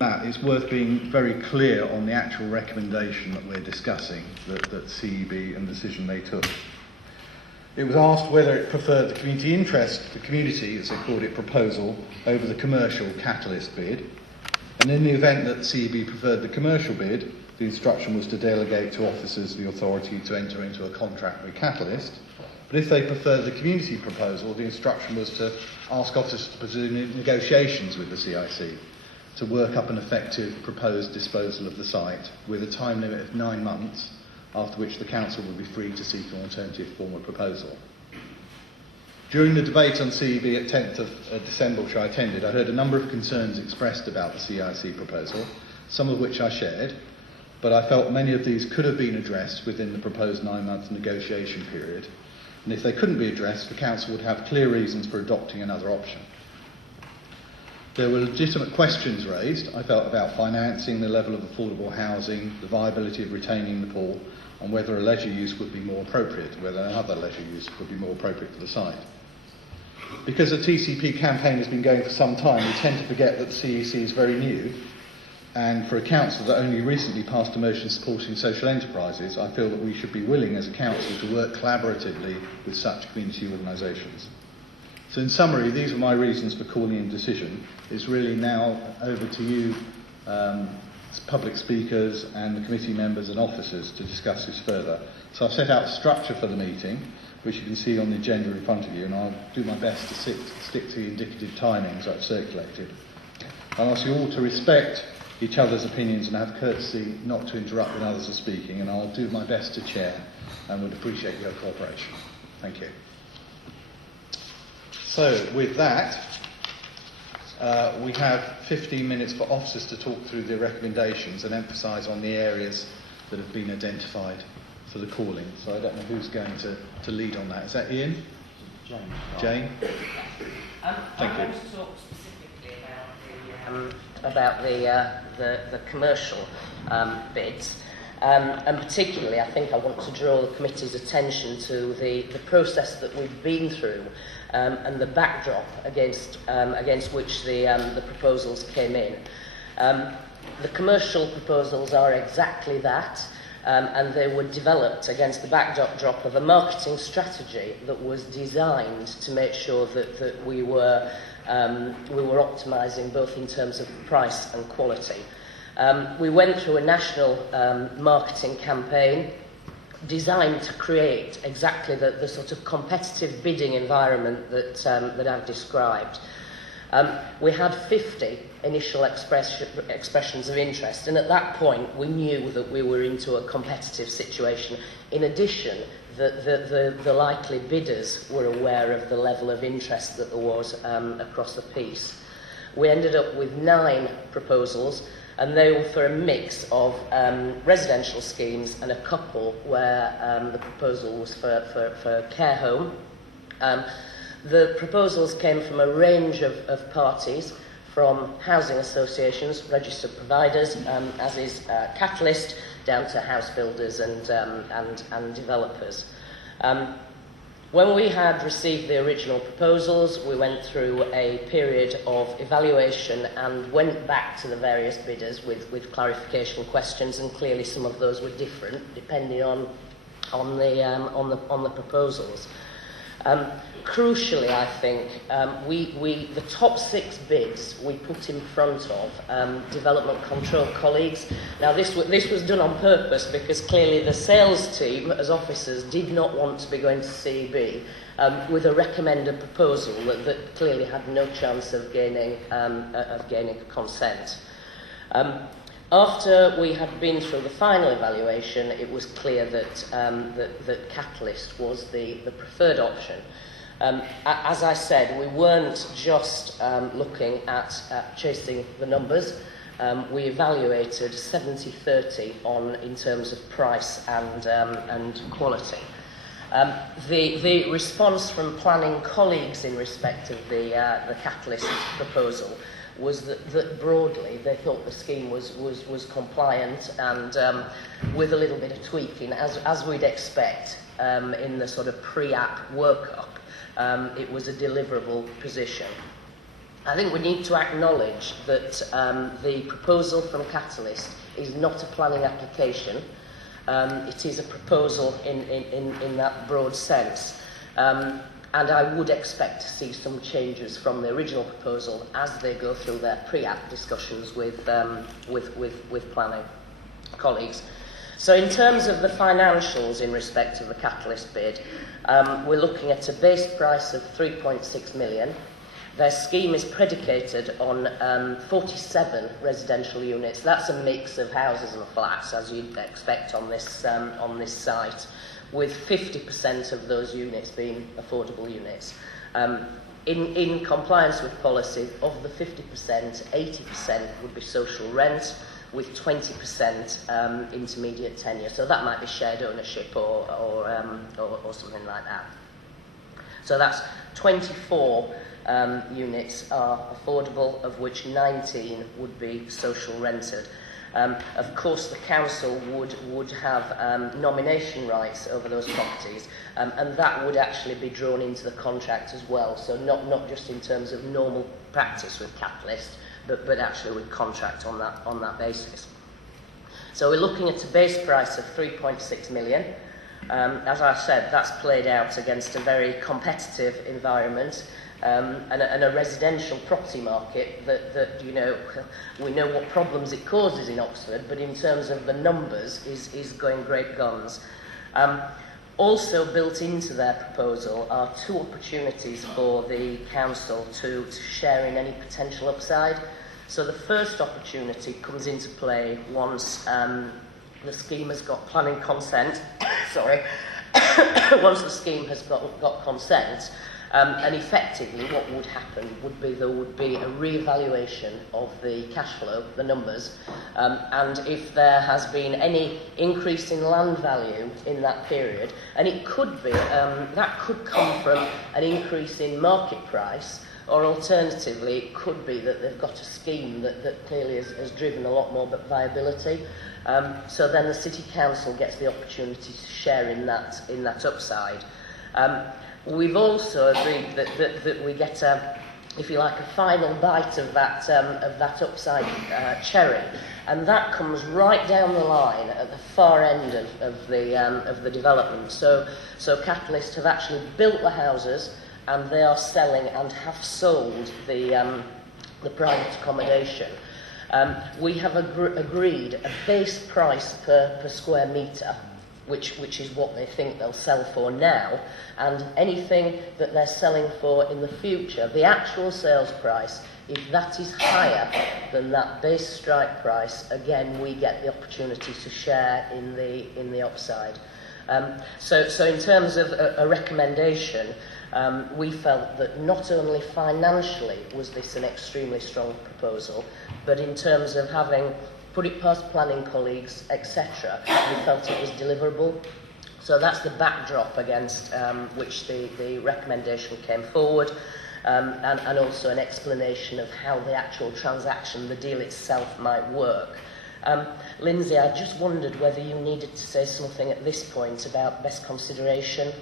It's worth being very clear on the actual recommendation that we're discussing, that CEB and the decision they took. It was asked whether it preferred the community interest, the community, as they called it, proposal, over the commercial catalyst bid. And in the event that CEB preferred the commercial bid, the instruction was to delegate to officers the authority to enter into a contract with Catalyst. But if they preferred the community proposal, the instruction was to ask officers to pursue negotiations with the CIC to work up an effective proposed disposal of the site with a time limit of 9 months, after which the council would be free to seek an alternative form of proposal. During the debate on CEB at 10th of December, which I attended, I heard a number of concerns expressed about the CIC proposal, some of which I shared, but I felt many of these could have been addressed within the proposed 9-month negotiation period, and if they couldn't be addressed, the council would have clear reasons for adopting another option. There were legitimate questions raised, I felt, about financing, the level of affordable housing, the viability of retaining the pool, and whether a leisure use would be more appropriate, whether another leisure use would be more appropriate for the site. Because the TCP campaign has been going for some time, we tend to forget that the CEC is very new, and for a council that only recently passed a motion supporting social enterprises, I feel that we should be willing as a council to work collaboratively with such community organisations. So in summary, these are my reasons for calling in decision. It's really now over to you, public speakers and the committee members and officers, to discuss this further. So I've set out a structure for the meeting, which you can see on the agenda in front of you, and I'll do my best to stick to the indicative timings I've circulated. I'll ask you all to respect each other's opinions and have courtesy not to interrupt when others are speaking, and I'll do my best to chair and would appreciate your cooperation. Thank you. So, with that, we have 15 minutes for officers to talk through the recommendations and emphasise on the areas that have been identified for the calling. So I don't know who's going to lead on that. Is that Ian? Jane. Jane? Thank you. I want to talk specifically about the commercial bids. And particularly, I think I want to draw the committee's attention to the process that we've been through and the backdrop against which the proposals came in. The commercial proposals are exactly that, and they were developed against the backdrop of a marketing strategy that was designed to make sure that we were optimising both in terms of price and quality. We went through a national marketing campaign designed to create exactly the sort of competitive bidding environment that I've described. We had 50 initial expressions of interest, and at that point we knew that we were into a competitive situation. In addition, the likely bidders were aware of the level of interest that there was across the piece. We ended up with 9 proposals, and they were for a mix of residential schemes and a couple where the proposal was for care home. The proposals came from a range of parties, from housing associations, registered providers, as is Catalyst, down to house builders and developers. When we had received the original proposals, we went through a period of evaluation and went back to the various bidders with clarification questions, and clearly some of those were different depending on the proposals. Crucially, I think, the top 6 bids we put in front of development control colleagues. Now, this was done on purpose because clearly the sales team, as officers, did not want to be going to CEB with a recommended proposal that clearly had no chance of gaining consent. After we had been through the final evaluation, it was clear that Catalyst was the preferred option. As I said, we weren't just looking at chasing the numbers. We evaluated 70-30 in terms of price and quality. The response from planning colleagues in respect of the Catalyst proposal was that broadly they thought the scheme was compliant and with a little bit of tweaking, as we'd expect in the sort of pre-app workup, it was a deliverable position. I think we need to acknowledge that the proposal from Catalyst is not a planning application. It is a proposal in that broad sense. And I would expect to see some changes from the original proposal as they go through their pre-app discussions with planning colleagues. So in terms of the financials in respect of the Catalyst bid, we're looking at a base price of 3.6 million. Their scheme is predicated on 47 residential units. That's a mix of houses and flats, as you'd expect on this site, with 50% of those units being affordable units. In compliance with policy, of the 50%, 80% would be social rent, with 20% intermediate tenure. So that might be shared ownership or something like that. So that's 24 units are affordable, of which 19 would be social rented. Of course, the council would have nomination rights over those properties, and that would actually be drawn into the contract as well. So not just in terms of normal practice with Catalyst, but actually with contract on that basis. So we're looking at a base price of 3.6 million. As I said, that's played out against a very competitive environment. And a residential property market that you know, we know what problems it causes in Oxford, but in terms of the numbers is going great guns. Also built into their proposal are 2 opportunities for the council to share in any potential upside. So the first opportunity comes into play once the scheme has got planning consent. Sorry. Once the scheme has got consent. And effectively what would happen would be there would be a re-evaluation of the cash flow, the numbers, and if there has been any increase in land value in that period, and it could be, that could come from an increase in market price, or alternatively it could be that they've got a scheme that clearly has driven a lot more viability. So then the City Council gets the opportunity to share in that upside. We've also agreed that we get if you like, a final bite of that upside cherry, and that comes right down the line at the far end of the development. So Catalyst have actually built the houses, and they are selling and have sold the private accommodation. We have agreed a base price per square metre, which is what they think they'll sell for now, and anything that they're selling for in the future, the actual sales price, if that is higher than that base strike price, again we get the opportunity to share in the upside. So in terms of a recommendation, we felt that not only financially was this an extremely strong proposal, but in terms of having put it past planning colleagues, etc., we felt it was deliverable. So that's the backdrop against which the recommendation came forward, and also an explanation of how the actual transaction, the deal itself, might work. Lindsay, I just wondered whether you needed to say something at this point about best consideration.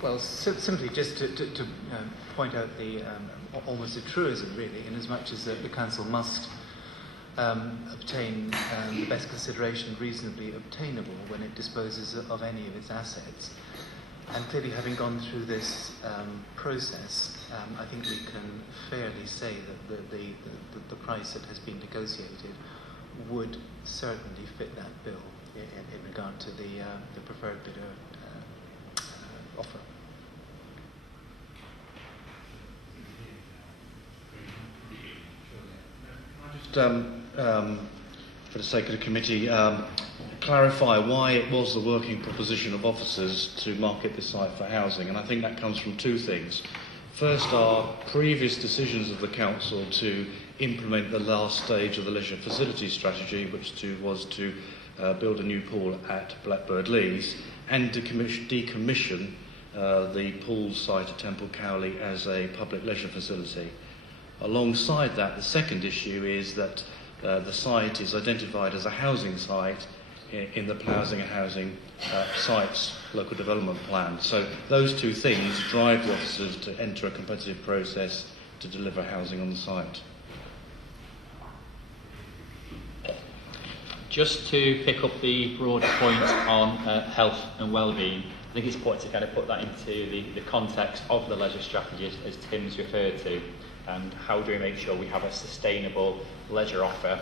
Well, simply just to point out the almost a truism, really, in as much as the council must obtain the best consideration reasonably obtainable when it disposes of any of its assets. And clearly, having gone through this process, I think we can fairly say that the price that has been negotiated would certainly fit that bill in regard to the preferred bidder offer. For the sake of the committee, clarify why it was the working proposition of officers to market this site for housing, and I think that comes from 2 things. First are previous decisions of the council to implement the last stage of the leisure facilities strategy, which was to build a new pool at Blackbird Leys, and to decommission the pool site at Temple Cowley as a public leisure facility. Alongside that, the second issue is that the site is identified as a housing site in the housing and housing sites local development plan. So those two things drive the officers to enter a competitive process to deliver housing on the site. Just to pick up the broader point on health and well-being, I think it's important to kind of put that into the context of the leisure strategy, as Tim's referred to, and how do we make sure we have a sustainable leisure offer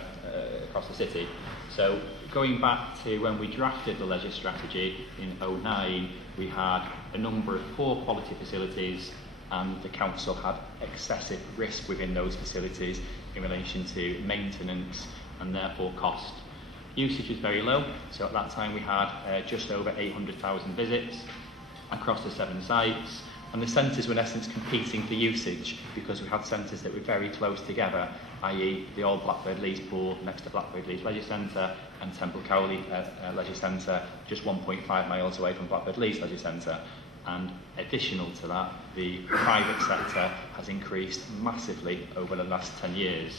across the city. So going back to when we drafted the leisure strategy in 2009, we had a number of poor quality facilities, and the council had excessive risk within those facilities in relation to maintenance and therefore cost. Usage was very low, so at that time we had just over 800,000 visits across the 7 sites, and the centres were in essence competing for usage because we had centres that were very close together, i.e. the old Blackbird Leys pool next to Blackbird Leys Leisure Centre and Temple Cowley Leisure Centre just 1.5 miles away from Blackbird Leys Leisure Centre. And additional to that, the private sector has increased massively over the last 10 years.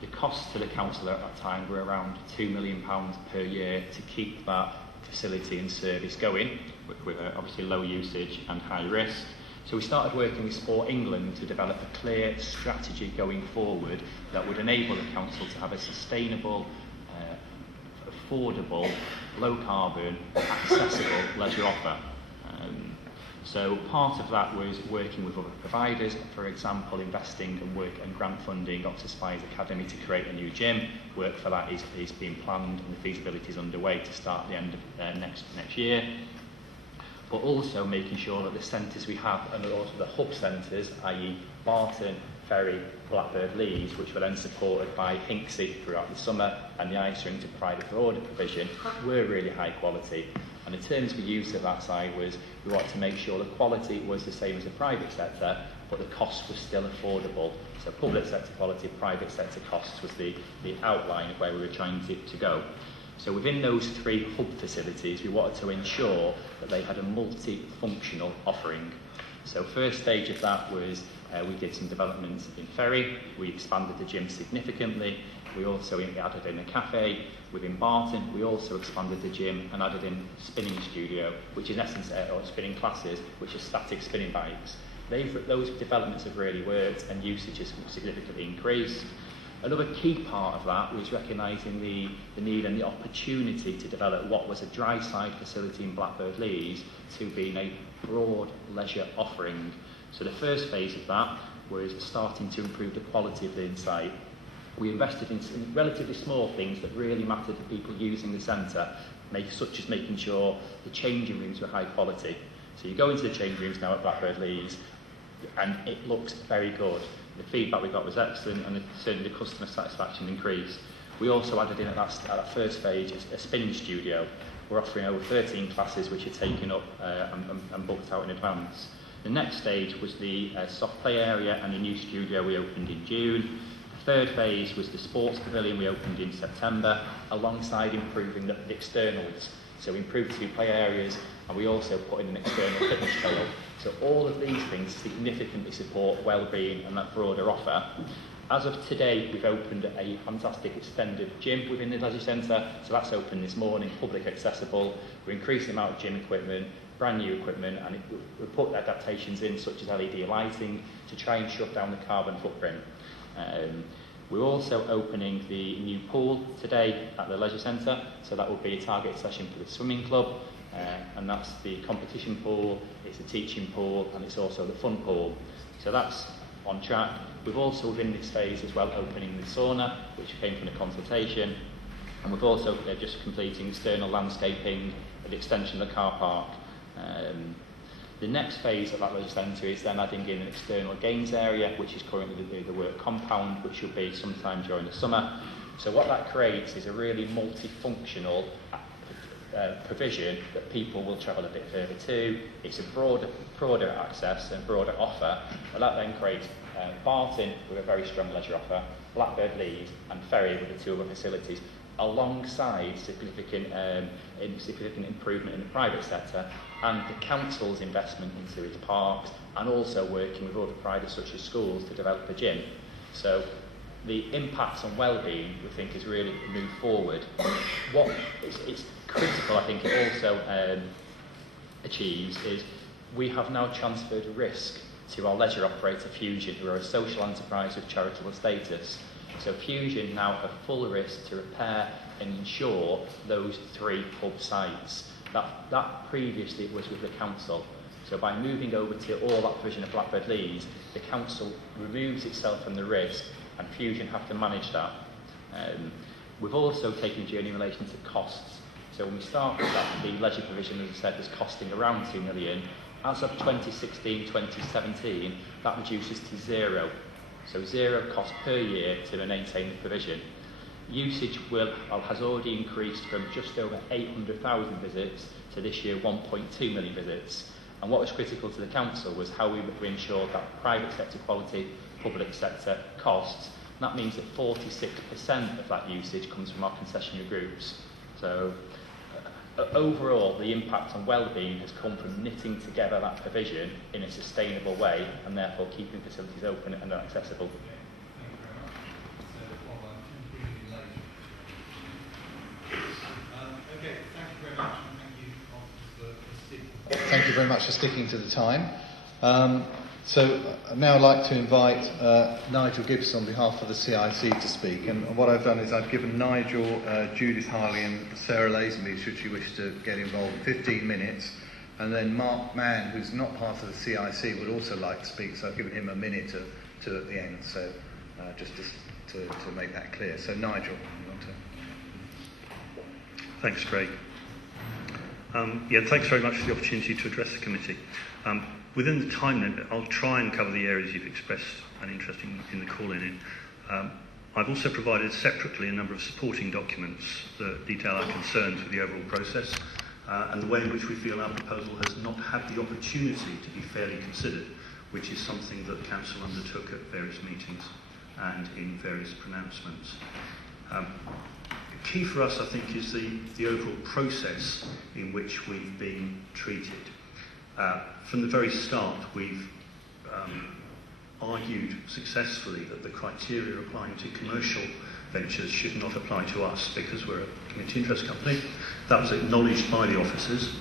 The costs to the council at that time were around £2 million per year to keep that facility and service going, with obviously low usage and high risk. So we started working with Sport England to develop a clear strategy going forward that would enable the council to have a sustainable, affordable, low carbon, accessible leisure offer. So part of that was working with other providers, for example, investing and work and grant funding Oxford Spies Academy to create a new gym. Work for that is being planned and the feasibility is underway to start at the end of next year. But also making sure that the centres we have, and also the hub centres, i.e. Barton, Ferry, Blackbird Leys, which were then supported by Hinksey throughout the summer, and the ice rink to provide for order provision, were really high quality. And the terms we used at that side was we wanted to make sure the quality was the same as the private sector, but the cost was still affordable. So public sector quality, private sector costs was the outline of where we were trying to go. So within those 3 hub facilities, we wanted to ensure that they had a multi-functional offering. So first stage of that was we did some development in Ferry, we expanded the gym significantly, we also added in a cafe. Within Barton, we also expanded the gym and added in spinning studio, which in essence or spinning classes, which are static spinning bikes. Those developments have really worked and usage has significantly increased. Another key part of that was recognising the need and the opportunity to develop what was a dry side facility in Blackbird Leys to being a broad leisure offering. So the first phase of that was starting to improve the quality of the inside. We invested in relatively small things that really mattered to people using the centre, such as making sure the changing rooms were high quality. So you go into the changing rooms now at Blackbird Leys, and it looks very good. The feedback we got was excellent, and certainly the customer satisfaction increased. We also added in at that first phase a spinning studio. We're offering over 13 classes which are taken up and booked out in advance. The next stage was the soft play area and a new studio we opened in June. The third phase was the sports pavilion we opened in September, alongside improving the externals. So we improved 2 play areas, and we also put in an external fitness trail. So all of these things significantly support well-being and that broader offer. As of today, we've opened a fantastic extended gym within the leisure centre, so that's open this morning, public accessible. We increased the amount of gym equipment, brand new equipment, and we put adaptations in such as LED lighting to try and shut down the carbon footprint. We're also opening the new pool today at the leisure centre, so that will be a target session for the swimming club, and that's the competition pool, it's a teaching pool, and it's also the fun pool. So that's on track. We've also within this phase as well opening the sauna, which came from the consultation, and we've also just completing external landscaping and the extension of the car park. The next phase of that leisure centre is then adding in an external games area, which is currently the work compound, which will be sometime during the summer. So what that creates is a really multifunctional provision that people will travel a bit further to. It's a broader access and broader offer, and that then creates Barton with a very strong leisure offer, Blackbird Leys and Ferry with the 2 other facilities, alongside significant improvement in the private sector and the council's investment into its parks, and also working with other providers such as schools to develop a gym. So the impacts on well-being, we think, is really moved forward. It's critical, I think, it also achieves is we have now transferred risk to our leisure operator Fusion, who are a social enterprise with charitable status. So Fusion now have full risk to repair and insure those 3 pub sites. That previously was with the council. So by moving over to all that provision of Blackbird Leys, the council removes itself from the risk and Fusion have to manage that. We've also taken a journey in relation to costs. So when we start with that, the leisure provision, as I said, was costing around 2 million. As of 2016-2017, that reduces to 0. So 0 cost per year to maintain the provision. Usage has already increased from just over 800,000 visits to this year 1.2 million visits. And what was critical to the council was how we ensured that private sector quality, public sector costs. And that means that 46% of that usage comes from our concessionary groups. So overall, the impact on well-being has come from knitting together that provision in a sustainable way and therefore keeping facilities open and accessible. Thank you very much for sticking to the time. So I'd now like to invite Nigel Gibson on behalf of the CIC to speak. And what I've done is I've given Nigel, Judith Harley and Sarah Lazenby, should she wish to get involved, 15 minutes. And then Mark Mann, who's not part of the CIC, would also like to speak, so I've given him a minute or 2 at the end. So just to make that clear. So Nigel, you want to... Thanks, Craig. Thanks very much for the opportunity to address the committee. Within the time limit, I'll try and cover the areas you've expressed an interest in the call-in. I've also provided separately a number of supporting documents that detail our concerns with the overall process and the way in which we feel our proposal has not had the opportunity to be fairly considered, which is something that the Council undertook at various meetings and in various pronouncements. Key for us, I think, is the overall process in which we've been treated. From the very start, we've argued successfully that the criteria applying to commercial ventures should not apply to us because we're a community interest company. That was acknowledged by the officers.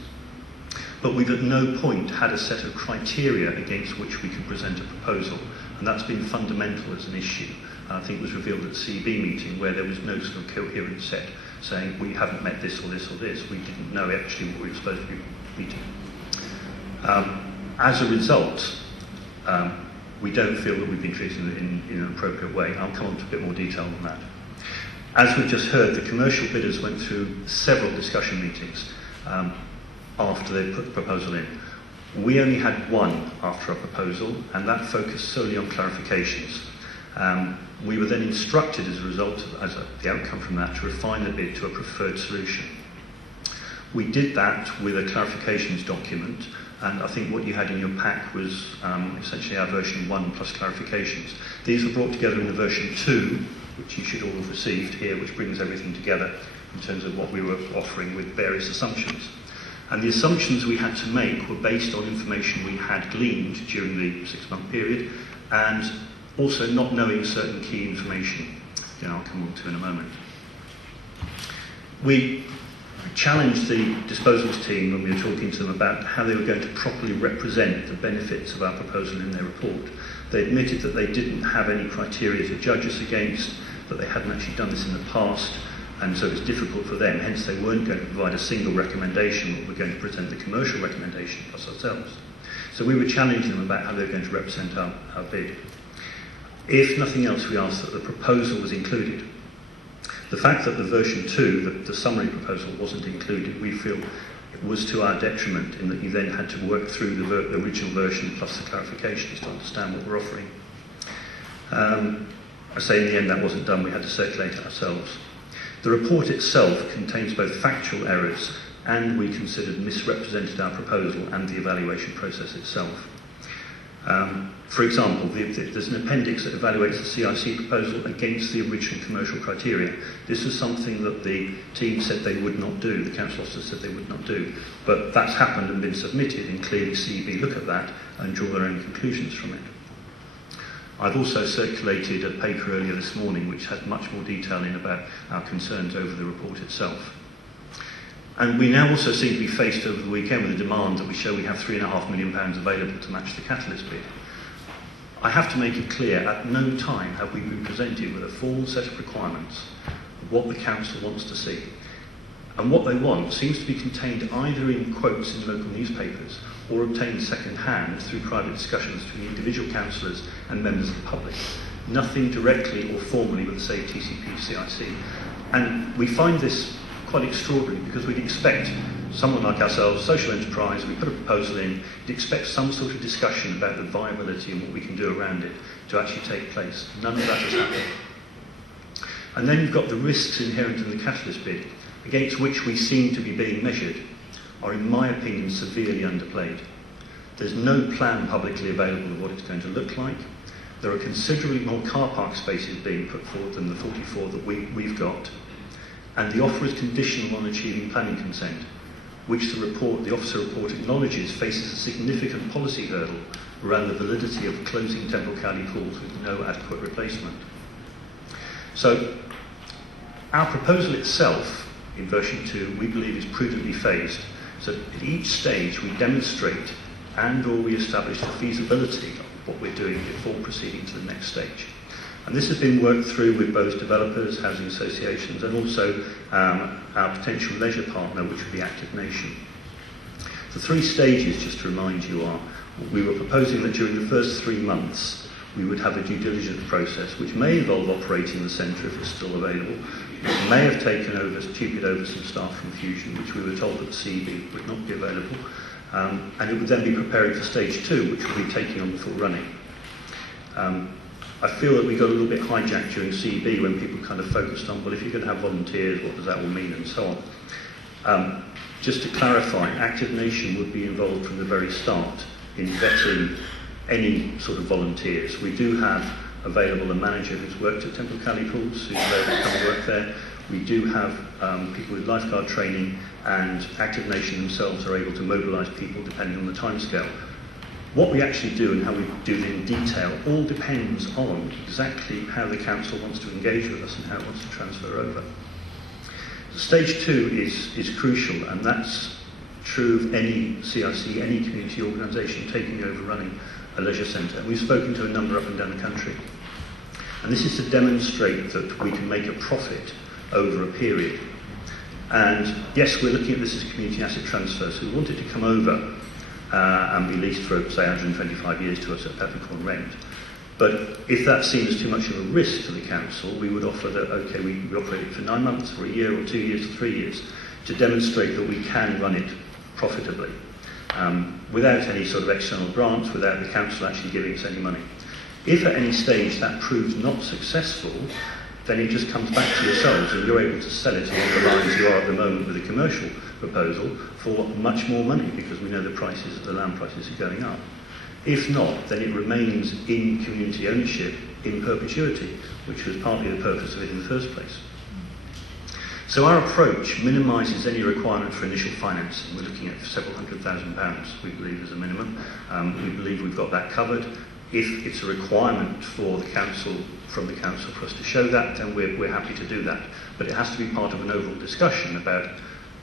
But we've at no point had a set of criteria against which we could present a proposal. And that's been fundamental as an issue. I think it was revealed at the CB meeting where there was no sort of coherent set saying we haven't met this or this or this. We didn't know actually what we were supposed to be meeting. As a result, we don't feel that we've been treated in an appropriate way. I'll come on to a bit more detail on that. As we've just heard, the commercial bidders went through several discussion meetings after they put the proposal in. We only had one after our proposal, and that focused solely on clarifications. We were then instructed as a result, the outcome from that, to refine the bid to a preferred solution. We did that with a clarifications document, and I think what you had in your pack was essentially our version 1 plus clarifications. These were brought together in the version 2, which you should all have received here, which brings everything together in terms of what we were offering with various assumptions. And the assumptions we had to make were based on information we had gleaned during the 6-month period, and also not knowing certain key information. I'll come on to in a moment. We challenged the disposals team when we were talking to them about how they were going to properly represent the benefits of our proposal in their report. They admitted that they didn't have any criteria to judge us against, that they hadn't actually done this in the past, and so it was difficult for them. Hence, they weren't going to provide a single recommendation, but were going to present the commercial recommendation plus ourselves. So we were challenging them about how they were going to represent our bid. If nothing else, we asked that the proposal was included. The fact that the version 2, the summary proposal, wasn't included, we feel it was to our detriment in that you then had to work through the original version plus the clarifications to understand what we're offering. I say in the end that wasn't done, we had to circulate it ourselves. The report itself contains both factual errors and we considered misrepresented our proposal and the evaluation process itself. For example, there's an appendix that evaluates the CIC proposal against the original commercial criteria. This was something that the team said they would not do, the council officers said they would not do, but that's happened and been submitted, and clearly CEB look at that and draw their own conclusions from it. I've also circulated a paper earlier this morning which has much more detail in about our concerns over the report itself. And we now also seem to be faced over the weekend with a demand that we show we have £3.5 million available to match the catalyst bid. I have to make it clear, at no time have we been presented with a full set of requirements of what the council wants to see. And what they want seems to be contained either in quotes in local newspapers or obtained second-hand through private discussions between individual councillors and members of the public. Nothing directly or formally with, say, TCP, CIC. And we find this quite extraordinary because we'd expect someone like ourselves, social enterprise, we put a proposal in, you'd expect some sort of discussion about the viability and what we can do around it to actually take place. None of that has happened. And then you've got the risks inherent in the catalyst bid, against which we seem to be being measured, are in my opinion severely underplayed. There's no plan publicly available of what it's going to look like. There are considerably more car park spaces being put forward than the 44 that we've got. And the offer is conditional on achieving planning consent, which the officer report acknowledges faces a significant policy hurdle around the validity of closing Temple County pools with no adequate replacement. So our proposal itself, in version 2, we believe is prudently phased. So at each stage we demonstrate and or we establish the feasibility of what we're doing before proceeding to the next stage. And this has been worked through with both developers, housing associations, and also our potential leisure partner, which would be Active Nation. The 3 stages, just to remind you, are we were proposing that during the first 3 months we would have a due diligence process, which may involve operating the centre if it's still available. It may have taken over some staff from Fusion, which we were told that the CEB would not be available. And it would then be preparing for stage 2, which would be taking on the full running. I feel that we got a little bit hijacked during CEB when people kind of focused on, well, if you're going to have volunteers, what does that all mean, and so on. Just to clarify, Active Nation would be involved from the very start in vetting any sort of volunteers. We do have available a manager who's worked at Temple County Pools, who's available to come and work there. We do have people with lifeguard training, and Active Nation themselves are able to mobilise people depending on the timescale. What we actually do and how we do it in detail all depends on exactly how the council wants to engage with us and how it wants to transfer over. Stage 2 is crucial, and that's true of any CIC, any community organisation taking over running a leisure centre. We've spoken to a number up and down the country. And this is to demonstrate that we can make a profit over a period. And yes, we're looking at this as community asset transfer, so we want it to come over and be leased for, say, 125 years to us at peppercorn rent. But if that seems too much of a risk to the council, we would offer that, okay, we operate it for 9 months, or a year, or 2 years, or 3 years, to demonstrate that we can run it profitably, without any sort of external grants, without the council actually giving us any money. If at any stage that proves not successful, then it just comes back to yourselves and you're able to sell it along the lines you are at the moment with a commercial proposal for much more money, because we know the land prices are going up. If not, then it remains in community ownership in perpetuity, which was partly the purpose of it in the first place. So our approach minimises any requirement for initial financing. We're looking at several £100,000, we believe, as a minimum. We believe we've got that covered. If it's a requirement for the council, from the council for us to show that, then we're happy to do that. But it has to be part of an overall discussion about,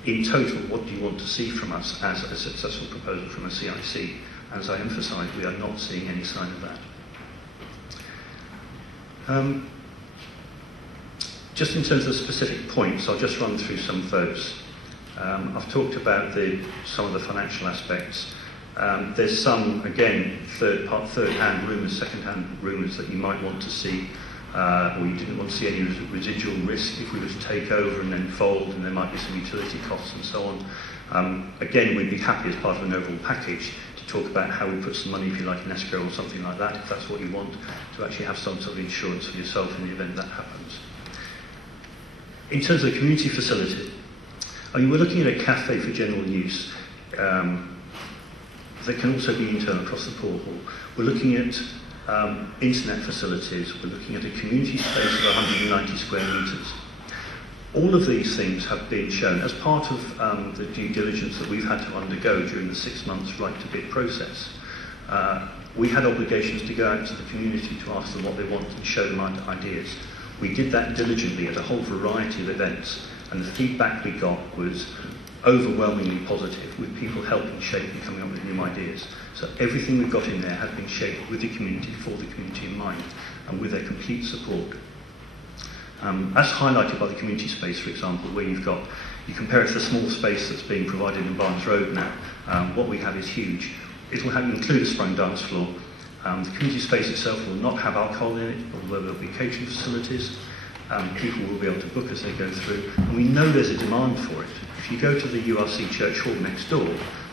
in total, what do you want to see from us as a successful proposal from a CIC? As I emphasised, we are not seeing any sign of that. Just in terms of specific points, I'll just run through some of those. I've talked about some of the financial aspects. There's some, again, third-hand rumours, second-hand rumours that you might want to see, or you didn't want to see any residual risk if we were to take over and then fold, and there might be some utility costs and so on. Again, we'd be happy as part of an overall package to talk about how we put some money, if you like, in escrow or something like that, if that's what you want, to actually have some sort of insurance for yourself in the event that happens. In terms of the community facility, we're looking at a cafe for general use that can also be internal across the pool hall. We're looking at internet facilities. We're looking at a community space of 190 square metres. All of these things have been shown as part of the due diligence that we've had to undergo during the 6 months right to bid process. we had obligations to go out to the community to ask them what they want and show them ideas. We did that diligently at a whole variety of events, and the feedback we got was overwhelmingly positive, with people helping shape and coming up with new ideas. So everything we've got in there has been shaped with the community, for the community in mind, and with their complete support. As highlighted by the community space, for example, where you compare it to the small space that's being provided in Barnes Road now, what we have is huge. It will include a sprung dance floor. The community space itself will not have alcohol in it, although there will be catering facilities. People will be able to book as they go through, and we know there's a demand for it. If you go to the URC Church Hall next door,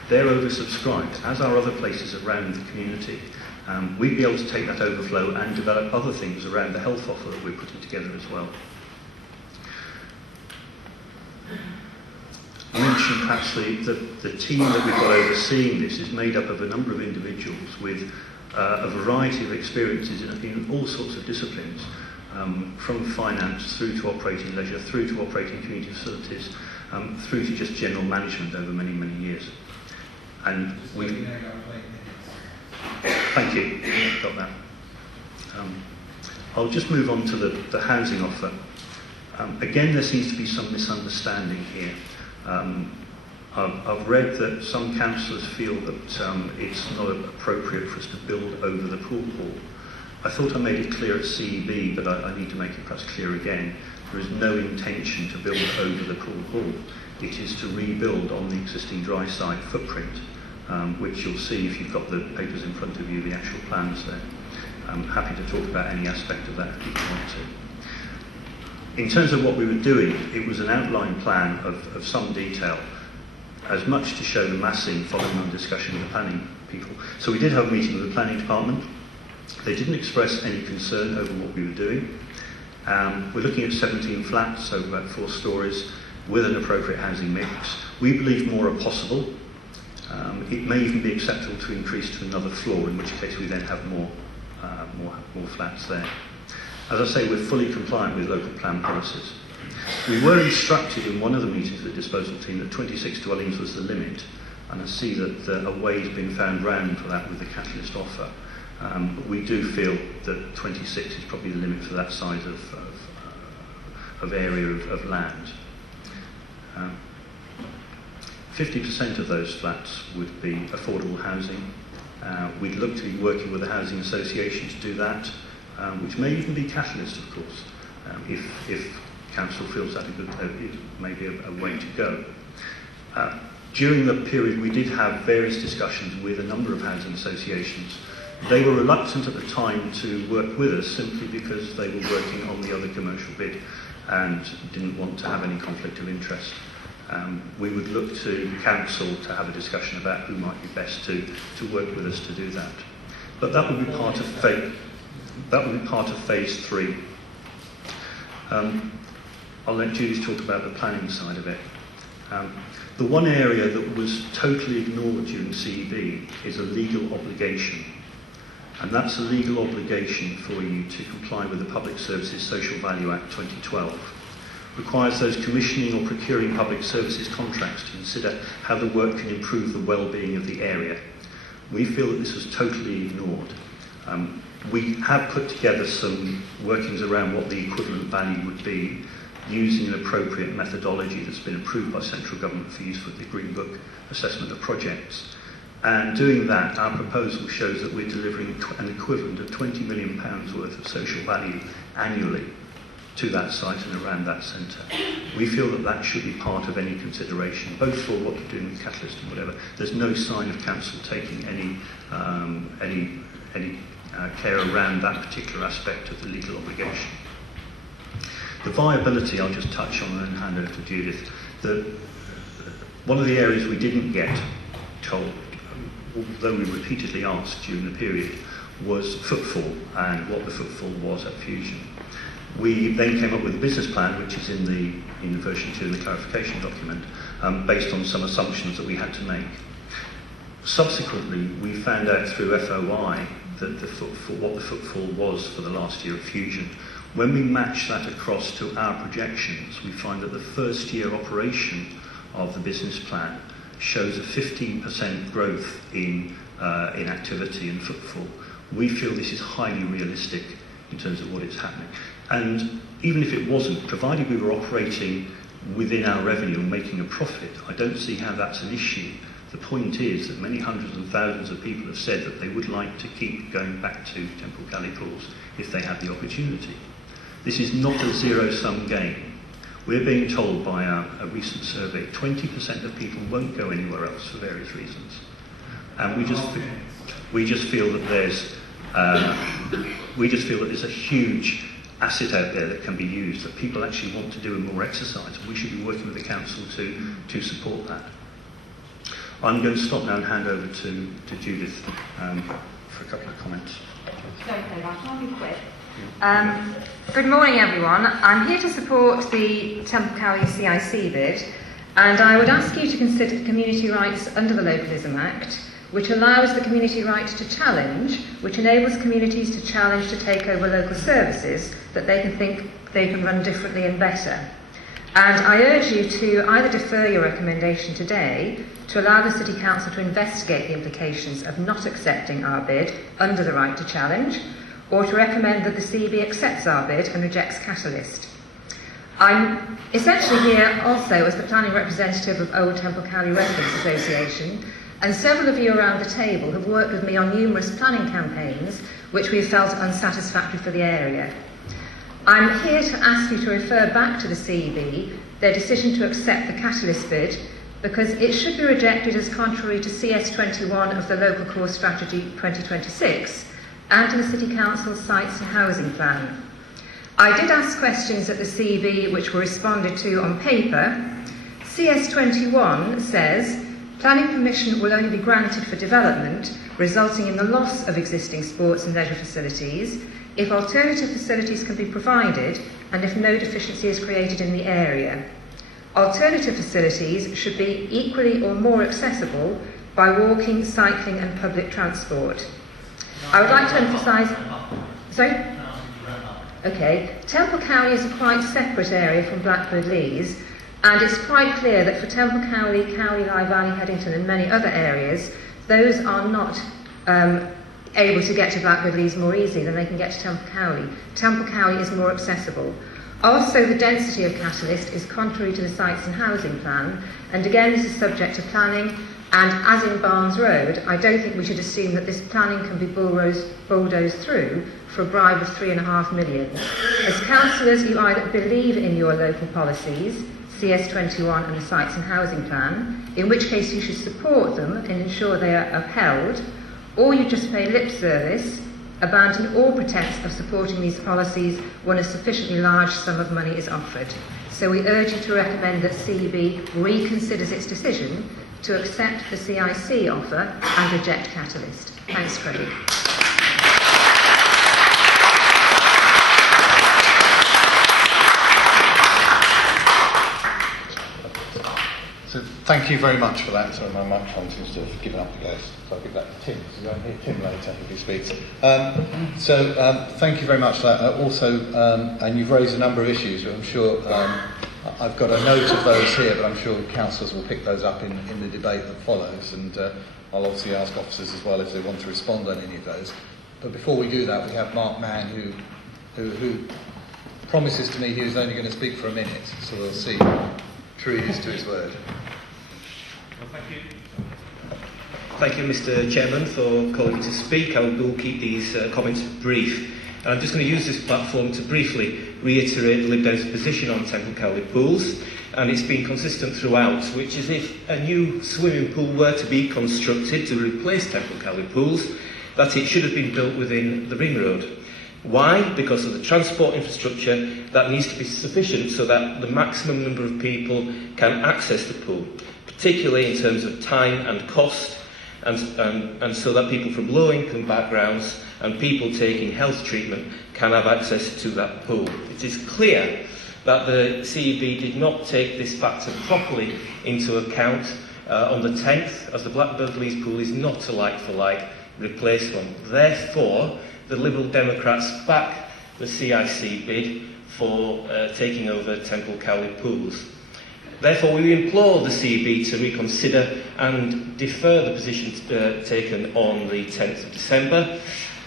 they're oversubscribed, as are other places around the community. We'd be able to take that overflow and develop other things around the health offer that we're putting together as well. I mentioned perhaps the team that we've got overseeing this is made up of a number of individuals with a variety of experiences in all sorts of disciplines, from finance through to operating leisure, through to operating community facilities, through to just general management over many, many years. And we... Thank you, got that. I'll just move on to the housing offer. Again, there seems to be some misunderstanding here. I've read that some councillors feel that it's not appropriate for us to build over the pool hall. I thought I made it clear at CEB, but I need to make it perhaps clear again. There is no intention to build over the pool hall. It is to rebuild on the existing dry site footprint, which you'll see if you've got the papers in front of you, the actual plans there. I'm happy to talk about any aspect of that if you want to. In terms of what we were doing, it was an outline plan of some detail, as much to show the massing following on discussion with the planning people. So we did have a meeting with the planning department. They didn't express any concern over what we were doing. We're looking at 17 flats, so about 4 stories, with an appropriate housing mix. We believe more are possible. It may even be acceptable to increase to another floor, in which case we then have more flats there. As I say, we're fully compliant with local plan policies. We were instructed in one of the meetings with the disposal team that 26 dwellings was the limit, and I see that a way has been found round for that with the catalyst offer. But we do feel that 26 is probably the limit for that size of area of land. 50% of those flats would be affordable housing. We'd look to be working with the housing association to do that, which may even be catalyst, of course, if council feels that it may be a way to go. During the period, we did have various discussions with a number of housing associations. They were reluctant at the time to work with us simply because they were working on the other commercial bid and didn't want to have any conflict of interest. We would look to council to have a discussion about who might be best to work with us to do that. But that would be part of phase 3. I'll let Judy talk about the planning side of it. The one area that was totally ignored during CEB is a legal obligation. And that's a legal obligation for you to comply with the Public Services Social Value Act 2012. Requires those commissioning or procuring public services contracts to consider how the work can improve the well-being of the area. We feel that this was totally ignored. We have put together some workings around what the equivalent value would be using an appropriate methodology that's been approved by central government for use with the Green Book assessment of projects. And doing that, our proposal shows that we're delivering an equivalent of £20 million worth of social value annually to that site and around that centre. We feel that that should be part of any consideration, both for what you're doing with Catalyst and whatever. There's no sign of council taking any care around that particular aspect of the legal obligation. The viability, I'll just touch on and then hand over to Judith. One of the areas we didn't get told, although we repeatedly asked during the period, was footfall and what the footfall was at Fusion. We then came up with a business plan, which is in version 2 in the clarification document, based on some assumptions that we had to make. Subsequently, we found out through FOI that what the footfall was for the last year of Fusion. When we match that across to our projections, we find that the first year operation of the business plan shows a 15% growth in in activity and footfall. We feel this is highly realistic in terms of what is happening. And even if it wasn't, provided we were operating within our revenue and making a profit, I don't see how that's an issue. The point is that many hundreds and thousands of people have said that they would like to keep going back to Temple Galley Pools if they had the opportunity. This is not a zero-sum game. We're being told by a recent survey 20% of people won't go anywhere else for various reasons. And we just feel that there's a huge asset out there that can be used, that people actually want to do more exercise. We should be working with the council to support that. I'm going to stop now and hand over to Judith for a couple of comments. Okay, I'll be quick. Good morning, everyone. I'm here to support the Temple Cowley CIC bid, and I would ask you to consider the community rights under the Localism Act, which allows the community right to challenge, which enables communities to challenge to take over local services that they can think they can run differently and better. And I urge you to either defer your recommendation today to allow the City Council to investigate the implications of not accepting our bid under the right to challenge, or to recommend that the CEB accepts our bid and rejects Catalyst. I'm essentially here also as the planning representative of Old Temple Cowley Residents Association, and several of you around the table have worked with me on numerous planning campaigns which we have felt unsatisfactory for the area. I'm here to ask you to refer back to the CEB their decision to accept the Catalyst bid, because it should be rejected as contrary to CS21 of the Local Core Strategy 2026 and to the City Council's Sites and Housing Plan. I did ask questions at the CEB which were responded to on paper. CS21 says planning permission will only be granted for development resulting in the loss of existing sports and leisure facilities if alternative facilities can be provided and if no deficiency is created in the area. Alternative facilities should be equally or more accessible by walking, cycling and public transport. I would like to emphasise... Sorry? Okay. Temple Cowley is a quite separate area from Blackbird Leys, and it's quite clear that for Temple Cowley, Cowley, Lye Valley, Headington and many other areas, those are not able to get to Blackbird Leys more easily than they can get to Temple Cowley. Temple Cowley is more accessible. Also, the density of Catalyst is contrary to the Sites and Housing Plan, and again this is subject to planning, and as in Barnes Road, I don't think we should assume that this planning can be bulldozed through for a bribe of £3.5 million. As councillors, you either believe in your local policies, CS21 and the Sites and Housing Plan, in which case you should support them and ensure they are upheld, or you just pay lip service, abandon all pretence of supporting these policies when a sufficiently large sum of money is offered. So we urge you to recommend that CEB reconsiders its decision to accept the CIC offer and reject Catalyst. Thanks, Craig. So thank you very much for that. Sorry, my microphone seems to have given up the ghost. So I'll give that to Tim, because I'll hear Tim later if he speaks. Thank you very much for that. And you've raised a number of issues, but I'm sure I've got a note of those here, but I'm sure councillors will pick those up in the debate that follows, and I'll obviously ask officers as well if they want to respond on any of those. But before we do that, we have Mark Mann, who promises to me he was only going to speak for a minute, so we'll see how true he is to his word. Well, thank you, Mr. Chairman, for calling me to speak. I will keep these comments brief. And I'm just going to use this platform to briefly reiterate the Lib Dems position on Temple Cowley pools, and it's been consistent throughout, which is if a new swimming pool were to be constructed to replace Temple Cowley pools, that it should have been built within the ring road. Why? Because of the transport infrastructure that needs to be sufficient so that the maximum number of people can access the pool, particularly in terms of time and cost, and so that people from low-income backgrounds and people taking health treatment can have access to that pool. It is clear that the CEB did not take this factor properly into account on the 10th, as the Blackbird Leys pool is not a like-for-like replacement. Therefore, the Liberal Democrats back the CIC bid for taking over Temple Cowley pools. Therefore, we implore the CEB to reconsider and defer the position taken on the 10th of December,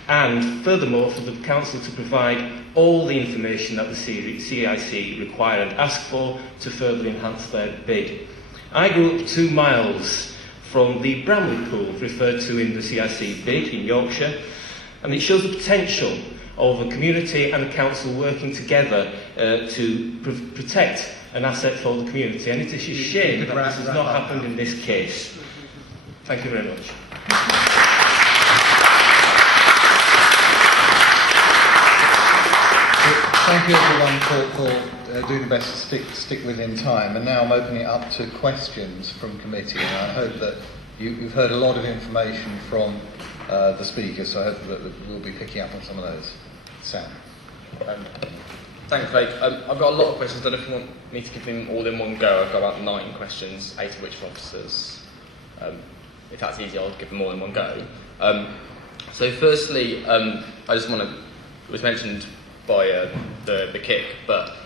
and furthermore for the Council to provide all the information that the CIC require and ask for to further enhance their bid. I grew up 2 miles from the Bramley Pool referred to in the CIC bid in Yorkshire, and it shows the potential of a community and a council working together to protect an asset for the community, and it is a shame that this has not happened in this case. Thank you very much. Thank you everyone for doing the best to stick within time, and now I'm opening it up to questions from committee, and I hope that you've heard a lot of information from the speakers, so I hope that we'll be picking up on some of those. Sam. Thanks, Craig. I've got a lot of questions. I don't know if you want me to give them all in one go. I've got about 9 questions, 8 of which for officers. If that's easy, I'll give them all in one go. So firstly, I just want to, it was mentioned by the KIC, but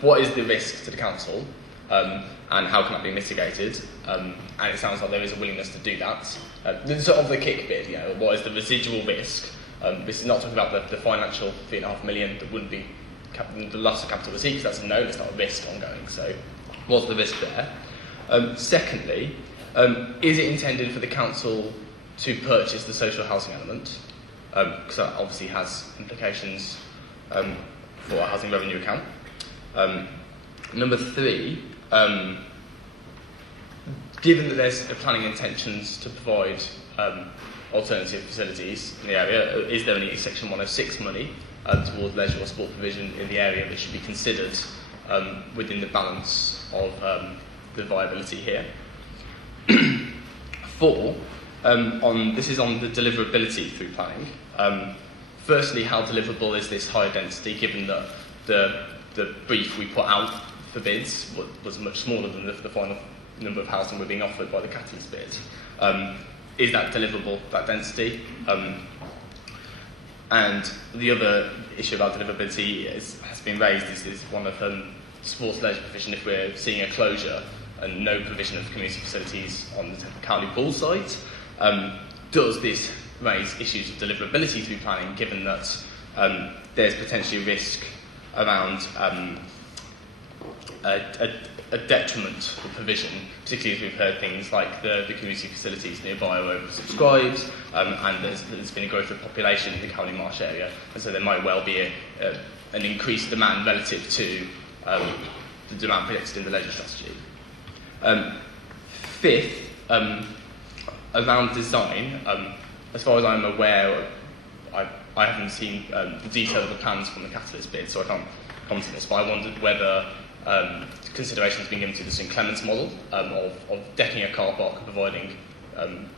what is the risk to the council and how can that be mitigated? And it sounds like there is a willingness to do that. Sort of the KIC bid, you know, what is the residual risk? This is not talking about the financial £3.5 million that wouldn't be the loss of capital receipts. That's a no, it's not a risk ongoing. So what's the risk there? Secondly, is it intended for the council to purchase the social housing element? Because that obviously has implications for our housing revenue account. Number 3, given that there's planning intentions to provide alternative facilities in the area, is there any Section 106 money towards leisure or sport provision in the area that should be considered within the balance of the viability here? 4, this is on the deliverability through planning. Firstly, how deliverable is this higher density, given that the brief we put out for bids was much smaller than the final number of housing we're being offered by the Catalyst bid? Is that deliverable, that density? And the other issue about deliverability has been raised is one of sports leisure provision. If we're seeing a closure and no provision of community facilities on the Temple County Pool site, does this raise issues of deliverability through planning, given that there's potentially a risk around a detriment for provision, particularly as we've heard things like the community facilities nearby are oversubscribed, and there's been a growth of population in the Cowley Marsh area, and so there might well be an increased demand relative to the demand predicted in the leisure strategy. 5th, around design, as far as I'm aware, I haven't seen the detail of the plans from the Catalyst bid, so I can't comment on this, but I wondered whether consideration has been given to the St Clement's model of decking a car park and providing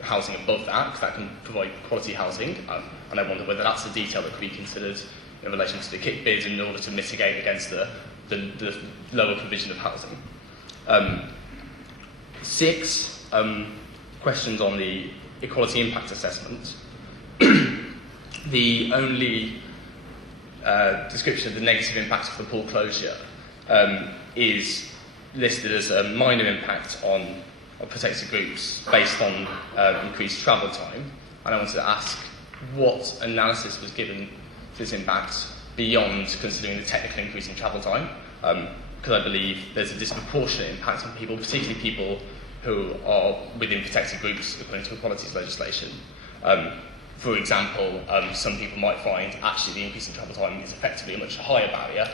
housing above that, because that can provide quality housing, and I wonder whether that's a detail that could be considered in relation to the KIC bids in order to mitigate against the lower provision of housing. 6, questions on the equality impact assessment. The only description of the negative impact of the pool closure is listed as a minor impact on protected groups based on increased travel time. And I wanted to ask what analysis was given for this impact beyond considering the technical increase in travel time, because I believe there's a disproportionate impact on people, particularly people who are within protected groups according to equalities legislation. For example, some people might find actually the increase in travel time is effectively a much higher barrier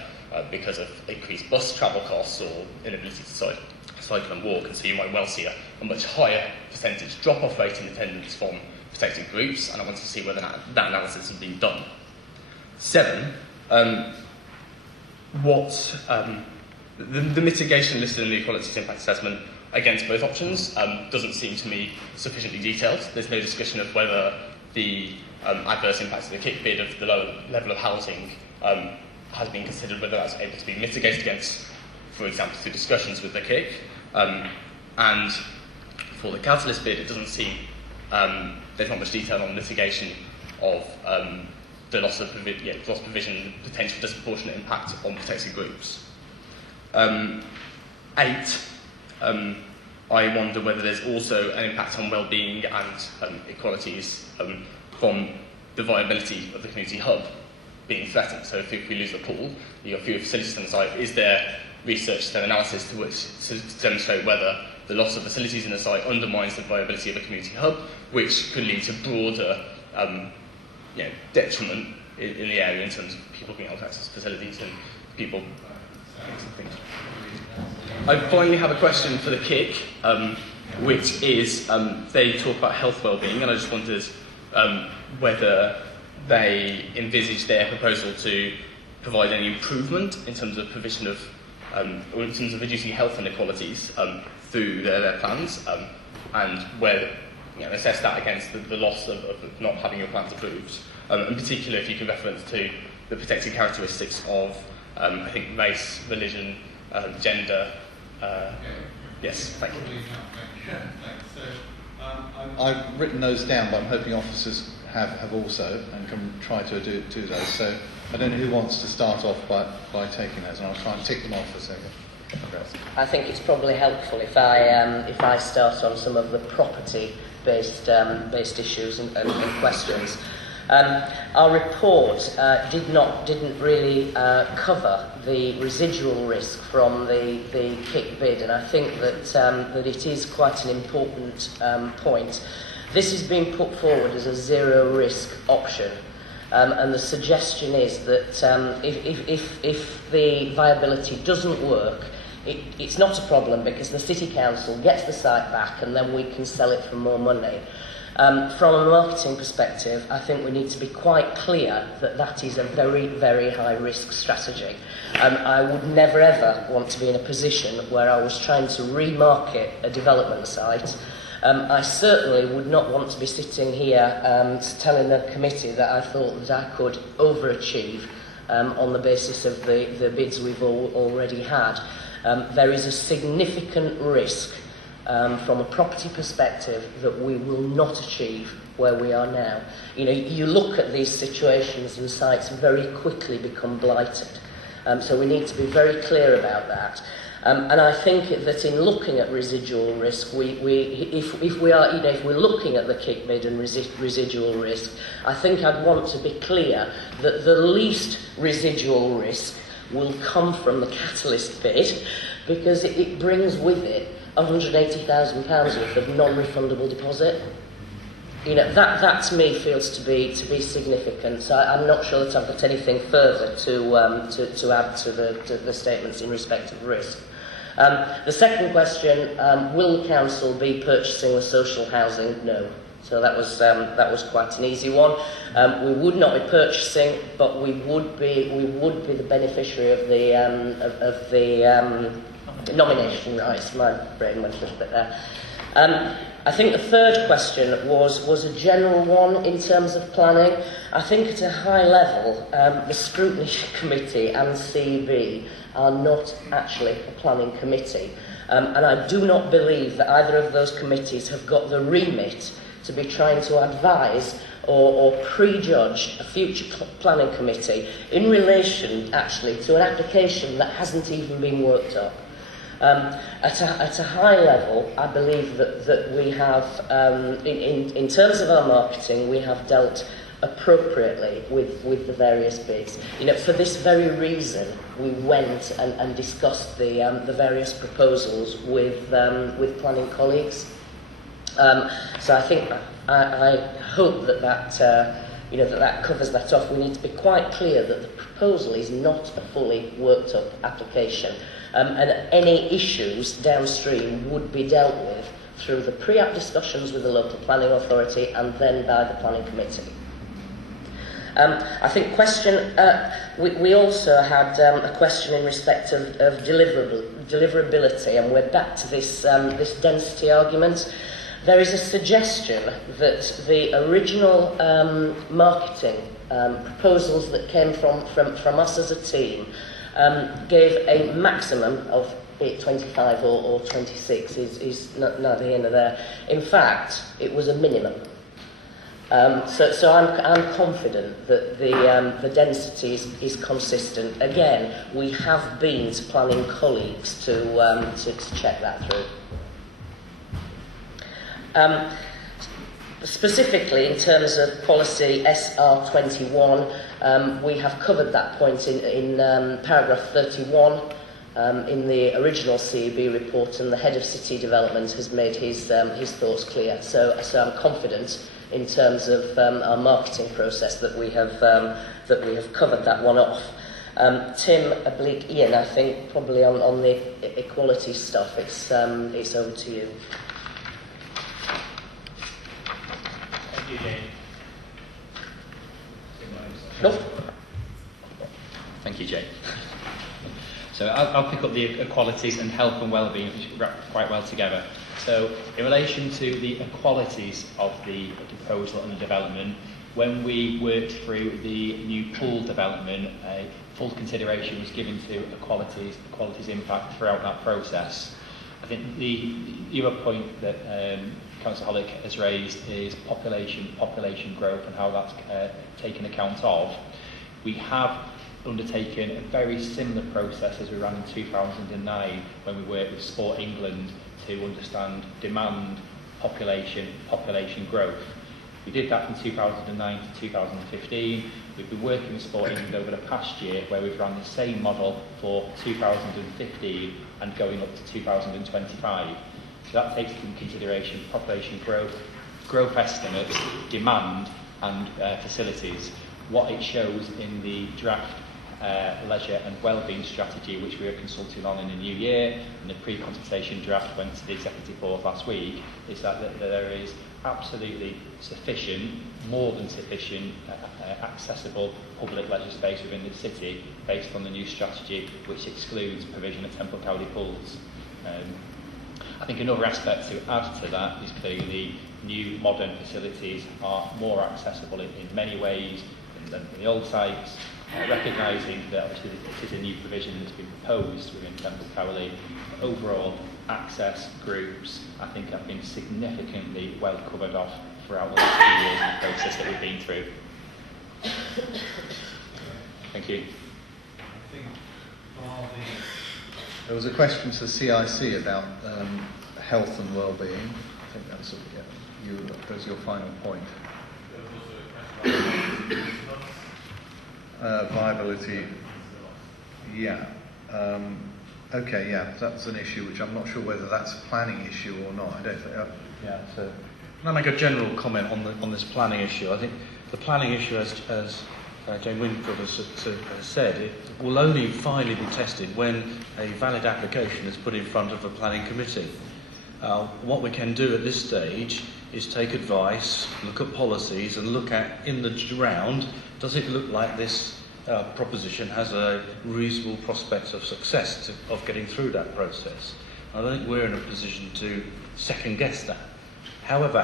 because of increased bus travel costs or inability to cycle and walk, and so you might well see a much higher percentage drop-off rate in attendance from protected groups, and I wanted to see whether that analysis has been done. 7, the mitigation listed in the equalities impact assessment against both options doesn't seem to me sufficiently detailed. There's no discussion of whether the adverse impacts of the KIC bid of the lower level of housing has been considered, whether that's able to be mitigated against, for example, through discussions with the KIC. And for the Catalyst bid, it doesn't seem there's not much detail on mitigation of the loss of provision, potential disproportionate impact on protected groups. 8, I wonder whether there's also an impact on well-being and equalities from the viability of the community hub being threatened. So if we lose the pool, you've got fewer facilities on the site. Is there research and analysis to demonstrate whether the loss of facilities in the site undermines the viability of a community hub, which could lead to broader detriment in the area in terms of people being able to access facilities and people things. I finally have a question for the KIC, which is they talk about health wellbeing, and I just wondered whether they envisage their proposal to provide any improvement in terms of provision of, or in terms of reducing health inequalities through their plans, and where assess that against the loss of not having your plans approved. In particular, if you could reference to the protected characteristics of, I think, race, religion, gender. Yes, thank you. I've written those down, but I'm hoping officers have also and can try to do those. So I don't know who wants to start off by taking those, and I'll try and tick them off for a second. I think it's probably helpful if I start on some of the property-based issues and questions. Our report didn't really cover the residual risk from the KIC bid, and I think that it is quite an important point. This is being put forward as a zero-risk option, and the suggestion is that if the viability doesn't work, it's not a problem because the City Council gets the site back and then we can sell it for more money. From a marketing perspective, I think we need to be quite clear that that is a very, very high-risk strategy. I would never, ever want to be in a position where I was trying to remarket a development site. I certainly would not want to be sitting here telling the committee that I thought that I could overachieve on the basis of the bids we've already had. There is a significant risk from a property perspective that we will not achieve where we are now. You look at these situations and sites very quickly become blighted. So we need to be very clear about that. And I think that in looking at residual risk, if we're looking at the KIC bid and residual risk, I think I'd want to be clear that the least residual risk will come from the catalyst bid, because it brings with it £180,000 worth of non-refundable deposit. That to me feels to be significant. So I'm not sure that I've got anything further to add to the statements in respect of risk. The second question: will the council be purchasing the social housing? No. So that was quite an easy one. We would not be purchasing, but we would be the beneficiary of the nomination rights. My brain went a little bit there. I think the third question was a general one in terms of planning. I think at a high level, the Scrutiny Committee and CB are not actually a planning committee. And I do not believe that either of those committees have got the remit to be trying to advise or prejudge a future planning committee in relation actually to an application that hasn't even been worked up. At a high level, I believe that we have, in terms of our marketing, we have dealt appropriately with the various bids. For this very reason, we went and discussed the various proposals with planning colleagues. So I think I hope that covers that off. We need to be quite clear that the proposal is not a fully worked up application. And any issues downstream would be dealt with through the pre-app discussions with the local planning authority and then by the planning committee. I think we also had a question in respect of deliverability, and we're back to this density argument. There is a suggestion that the original marketing proposals that came from us as a team gave a maximum of 25 or 26 is not neither here nor there. In fact, it was a minimum. So I'm confident that the density is consistent. Again, we have been to planning colleagues to check that through. Specifically, in terms of policy SR21, we have covered that point in paragraph 31 in the original CEB report, and the head of city development has made his thoughts clear. So I'm confident in terms of our marketing process that we have covered that one off. Tim, Ian, I think probably on the equality stuff, it's over to you. Thank you, Jane. Nope. Thank you, Jane. So I'll pick up the equalities and health and well-being, which wrap quite well together. So in relation to the equalities of the proposal and the development, when we worked through the new pool development, a full consideration was given to equalities impact throughout that process. I think the other point that Councillor Hollick has raised is population growth and how that's taken account of. We have undertaken a very similar process as we ran in 2009 when we worked with Sport England to understand demand, population growth. We did that from 2009 to 2015. We've been working with Sport England over the past year where we've run the same model for 2015 and going up to 2025. So that takes into consideration population growth estimates, demand and facilities. What it shows in the draft leisure and wellbeing strategy, which we are consulting on in the new year, and the pre-consultation draft went to the Executive Board last week, is that there is absolutely sufficient, more than sufficient, accessible public leisure space within the city based on the new strategy, which excludes provision of Temple Cowley pools. I think another aspect to add to that is clearly new modern facilities are more accessible in many ways than the old sites, recognising that obviously it is a new provision that's been proposed within Temple Cowley. Overall access groups, I think, have been significantly well covered off throughout the last few years in the process that we've been through. Thank you. There was a question to the CIC about health and well-being. I think that's that was your final point. Viability. Yeah. Okay. Yeah. That's an issue which I'm not sure whether that's a planning issue or not. I don't think. Yeah. So. Can I make a general comment on this planning issue? I think the planning issue, as Jane Winfield has said, it will only finally be tested when a valid application is put in front of a planning committee. What we can do at this stage is take advice, look at policies, and look at, in the round, does it look like this proposition has a reasonable prospect of success of getting through that process? I don't think we're in a position to second guess that. However,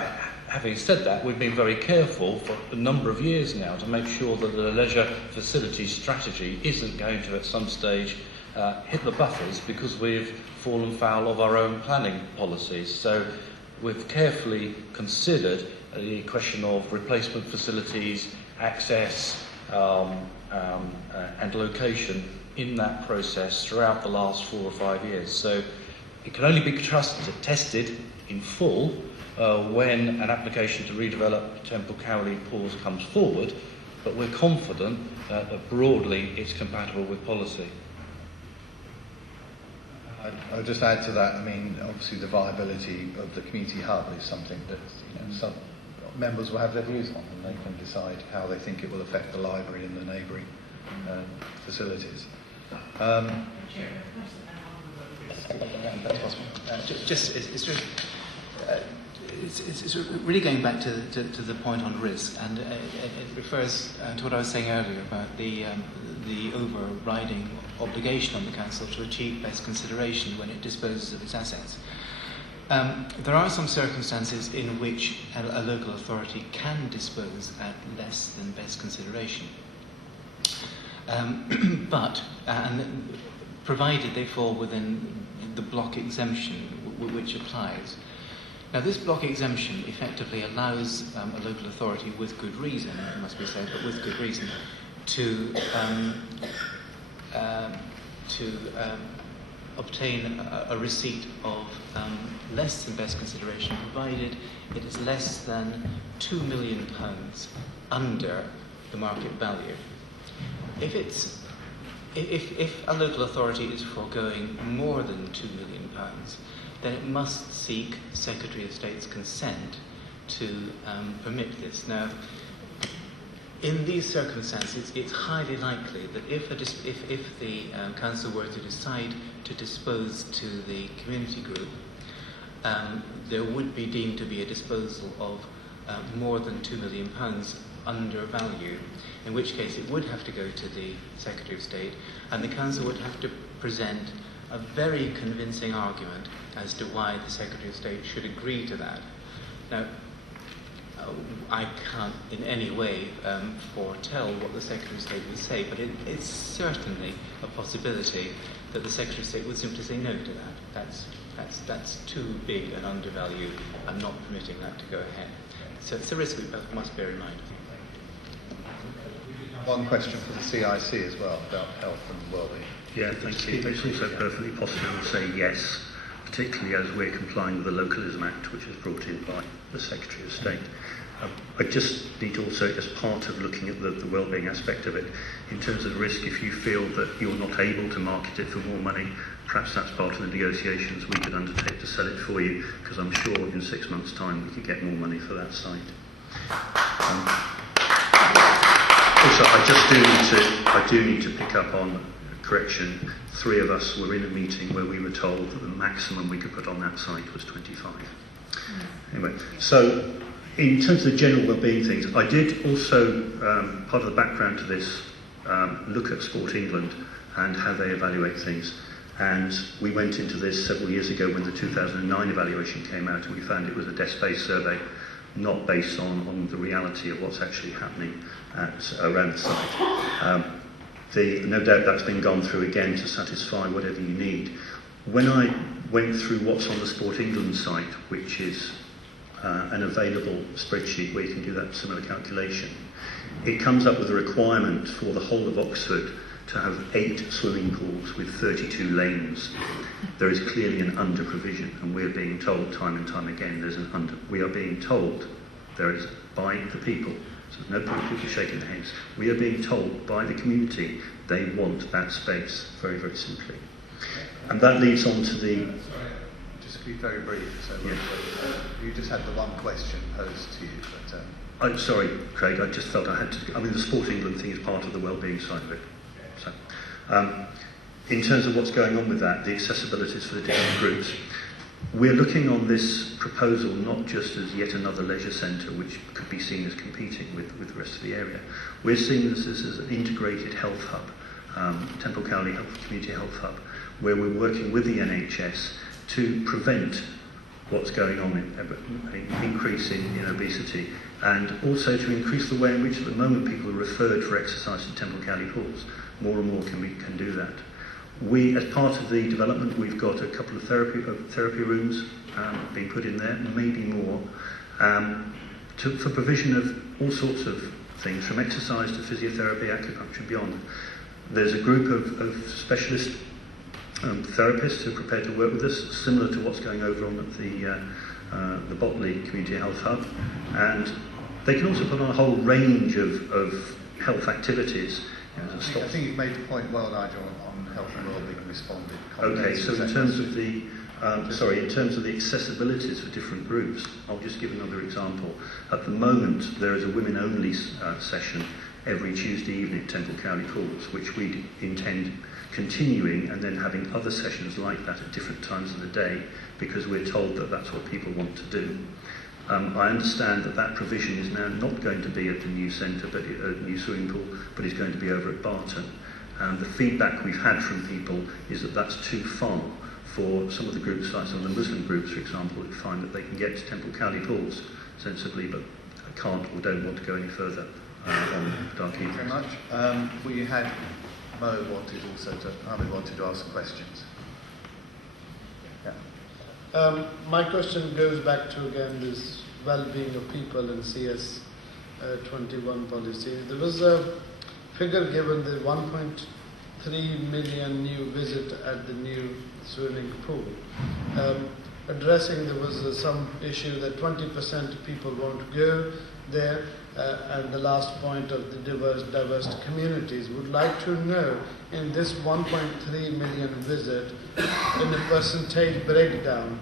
having said that, we've been very careful for a number of years now to make sure that the leisure facilities strategy isn't going to, at some stage, hit the buffers because we've fallen foul of our own planning policies. So we've carefully considered the question of replacement facilities, access and location in that process throughout the last 4 or 5 years. So it can only be tested in full when an application to redevelop Temple Cowley pools comes forward, but we're confident that broadly it's compatible with policy. I'll just add to that. I mean, obviously the viability of the community hub is something that some members will have their views on, and they can decide how they think it will affect the library and the neighbouring facilities. It's really going back to the point on risk, and it refers to what I was saying earlier about the overriding obligation on the council to achieve best consideration when it disposes of its assets. There are some circumstances in which a local authority can dispose at less than best consideration, but provided they fall within the block exemption which applies. Now, this block exemption effectively allows a local authority, with good reason, it must be said, but with good reason, to obtain a receipt of less than best consideration, provided it is less than £2 million under the market value. If a local authority is foregoing more than £2 million, then it must seek Secretary of State's consent to permit this. Now, in these circumstances, it's highly likely that if the council were to decide to dispose to the community group, there would be deemed to be a disposal of more than £2 million under value, in which case it would have to go to the Secretary of State, and the council would have to present a very convincing argument as to why the Secretary of State should agree to that. Now, I can't in any way foretell what the Secretary of State would say, but it's certainly a possibility that the Secretary of State would simply say no to that. That's too big an undervalue. I'm not permitting that to go ahead. So it's a risk we must bear in mind. One question for the CIC as well about health and well-being. Yeah, thank you. It's also perfectly possible to say yes, particularly as we're complying with the Localism Act, which is brought in by the Secretary of State. I just need to also, as part of looking at the wellbeing aspect of it, in terms of risk, if you feel that you're not able to market it for more money, perhaps that's part of the negotiations we could undertake to sell it for you, because I'm sure in 6 months' time we could get more money for that site. Also, I do need to pick up on correction. 3 of us were in a meeting where we were told that the maximum we could put on that site was 25. Anyway, so in terms of the general wellbeing things, I did also, part of the background to this, look at Sport England and how they evaluate things. And we went into this several years ago when the 2009 evaluation came out, and we found it was a desk-based survey, not based on the reality of what's actually happening around the site. No doubt that's been gone through again to satisfy whatever you need. When I went through what's on the Sport England site, which is an available spreadsheet where you can do that similar calculation, it comes up with a requirement for the whole of Oxford to have 8 swimming pools with 32 lanes. There is clearly an under-provision, and we're being told time and time again there's an under. We are being told there is, by the people, so there's no point people shaking their heads, we are being told by the community they want that space, very, very simply. And that leads on to the... Sorry, just to be very brief, so yeah. You just had the one question posed to you, but... I'm sorry, Craig, I just felt I had to... I mean, the Sport England thing is part of the wellbeing side of it. So, in terms of what's going on with that, the accessibilities for the different groups, we're looking on this proposal not just as yet another leisure centre which could be seen as competing with the rest of the area. We're seeing this as an integrated health hub, Temple Cowley Community Health Hub, where we're working with the NHS to prevent what's going on in increase in obesity, and also to increase the way in which at the moment people are referred for exercise to Temple Cowley pools. More and more can do that. We, as part of the development, we've got a couple of therapy rooms being put in there, maybe more, for provision of all sorts of things, from exercise to physiotherapy, acupuncture, and beyond. There's a group of specialist therapists who are prepared to work with us, similar to what's going over on at the Botley Community Health Hub, and they can also put on a whole range of health activities. I think you've made the point well, Nigel, on health and wellbeing responded. Okay, so in terms of the in terms of the accessibilities for different groups, I'll just give another example. At the moment, there is a women-only session every Tuesday evening at Temple Cowley Pools, which we intend continuing and then having other sessions like that at different times of the day, because we're told that that's what people want to do. I understand that provision is now not going to be at the new centre, but a new swimming pool, but is going to be over at Barton. And the feedback we've had from people is that that's too far for some of the groups, like some of the Muslim groups, for example, who find that they can get to Temple Cowley Pools sensibly, but can't or don't want to go any further on dark evenings. Thank you very much. We had Mo wanted to ask questions. Yeah. My question goes back to, again, this well-being of people in CS 21 policy. There was a figure given, the 1.3 million new visit at the new swimming pool. Addressing, there was some issue that 20% of people won't go there, and the last point of the diverse communities. Would like to know, in this 1.3 million visit, in the percentage breakdown,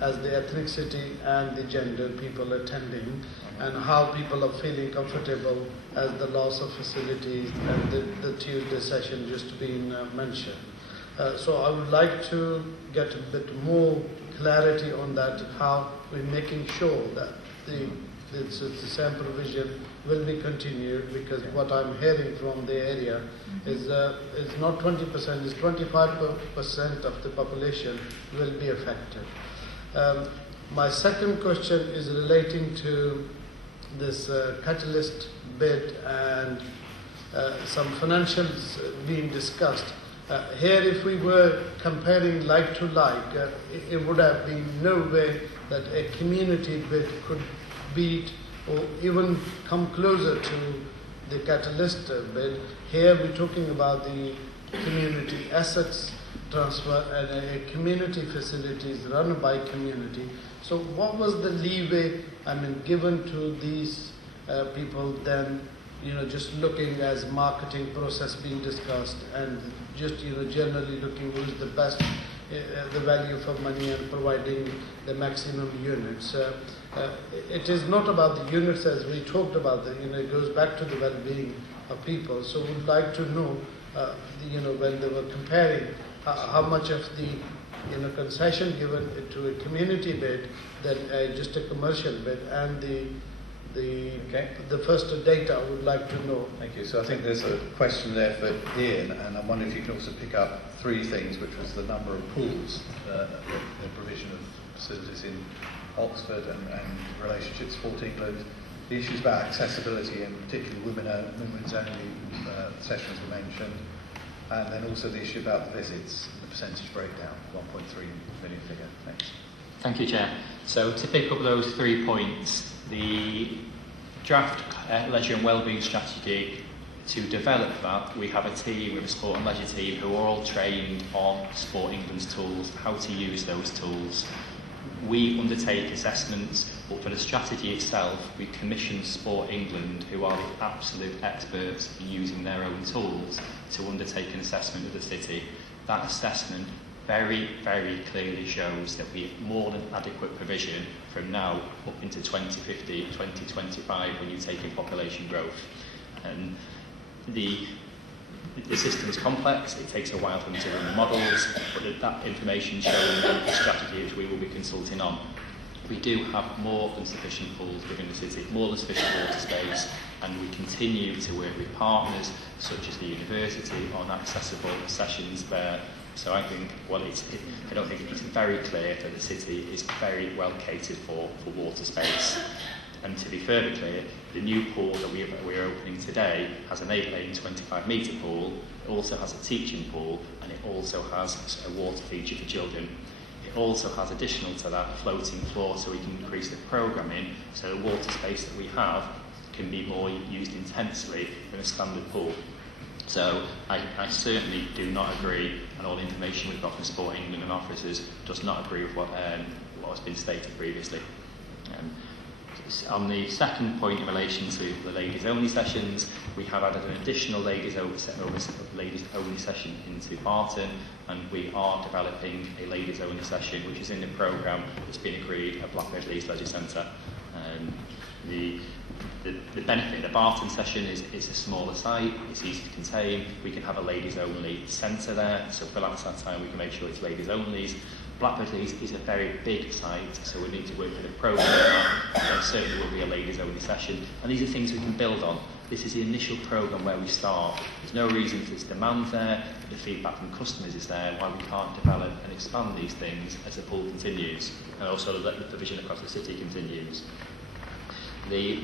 as the ethnicity and the gender people attending, and how people are feeling comfortable as the loss of facilities and the Tuesday session just been mentioned. So I would like to get a bit more clarity on that, how we're making sure that the same provision will be continued, because what I'm hearing from the area is not 20%, it's 25% of the population will be affected. My second question is relating to this catalyst bid and some financials being discussed. Here, if we were comparing like to like, it would have been no way that a community bid could beat or even come closer to the catalyst bid. Here we're talking about the community assets transfer and a community facilities run by community. So what was the leeway, given to these people then, just looking as marketing process being discussed and just, generally looking who's the best, the value for money and providing the maximum units. It is not about the units as we talked about, it goes back to the well-being of people. So we'd like to know, when they were comparing how much of the concession given to a community bid than just a commercial bid, and the first data I would like to know. Thank you. So I think there's a question there for Ian, and I wonder if you can also pick up three things, which was the number of pools, the provision of facilities in Oxford and relationships for England, the issues about accessibility and particularly women's only sessions were mentioned, and then also the issue about the visits, the percentage breakdown, 1.3 million figure. Thanks. Thank you, Chair. So to pick up those 3 points, the draft leisure and wellbeing strategy, to develop that, we have a team, we have a sport and leisure team who are all trained on Sport England's tools, how to use those tools. We undertake assessments, but for the strategy itself, we commission Sport England, who are the absolute experts in using their own tools, to undertake an assessment of the city. That assessment very, very clearly shows that we have more than adequate provision from now up into 2050, 2025, when you take in population growth. And the system is complex, it takes a while for them to run the models, but that information shown in the strategy which we will be consulting on. We do have more than sufficient pools within the city, more than sufficient water space, and we continue to work with partners such as the university on accessible sessions there. So I think, I don't think it's very clear that the city is very well catered for water space. And to be further clear, the new pool that we're opening today has an 8-lane 25-metre pool, it also has a teaching pool, and it also has a water feature for children. It also has additional to that a floating floor, so we can increase the programming, so the water space that we have can be more used intensely than a standard pool. So I certainly do not agree, and all the information we've got from Sport England and officers does not agree with what has been stated previously. On the second point in relation to the ladies only sessions, we have added an additional ladies only session into Barton, and we are developing a ladies only session which is in the programme that's been agreed at Blackbird Leeds Leisure Centre. The benefit of the Barton session is a smaller site, it's easy to contain, we can have a ladies only centre there, so for that time we can make sure it's ladies only. Blackbird Leeds is a very big site, so we need to work with a programme. There certainly will be a ladies only session, and these are things we can build on. This is the initial programme where we start. There's no reason for this demand there, but the feedback from customers is there, why we can't develop and expand these things as the pool continues, and also let the provision across the city continues. The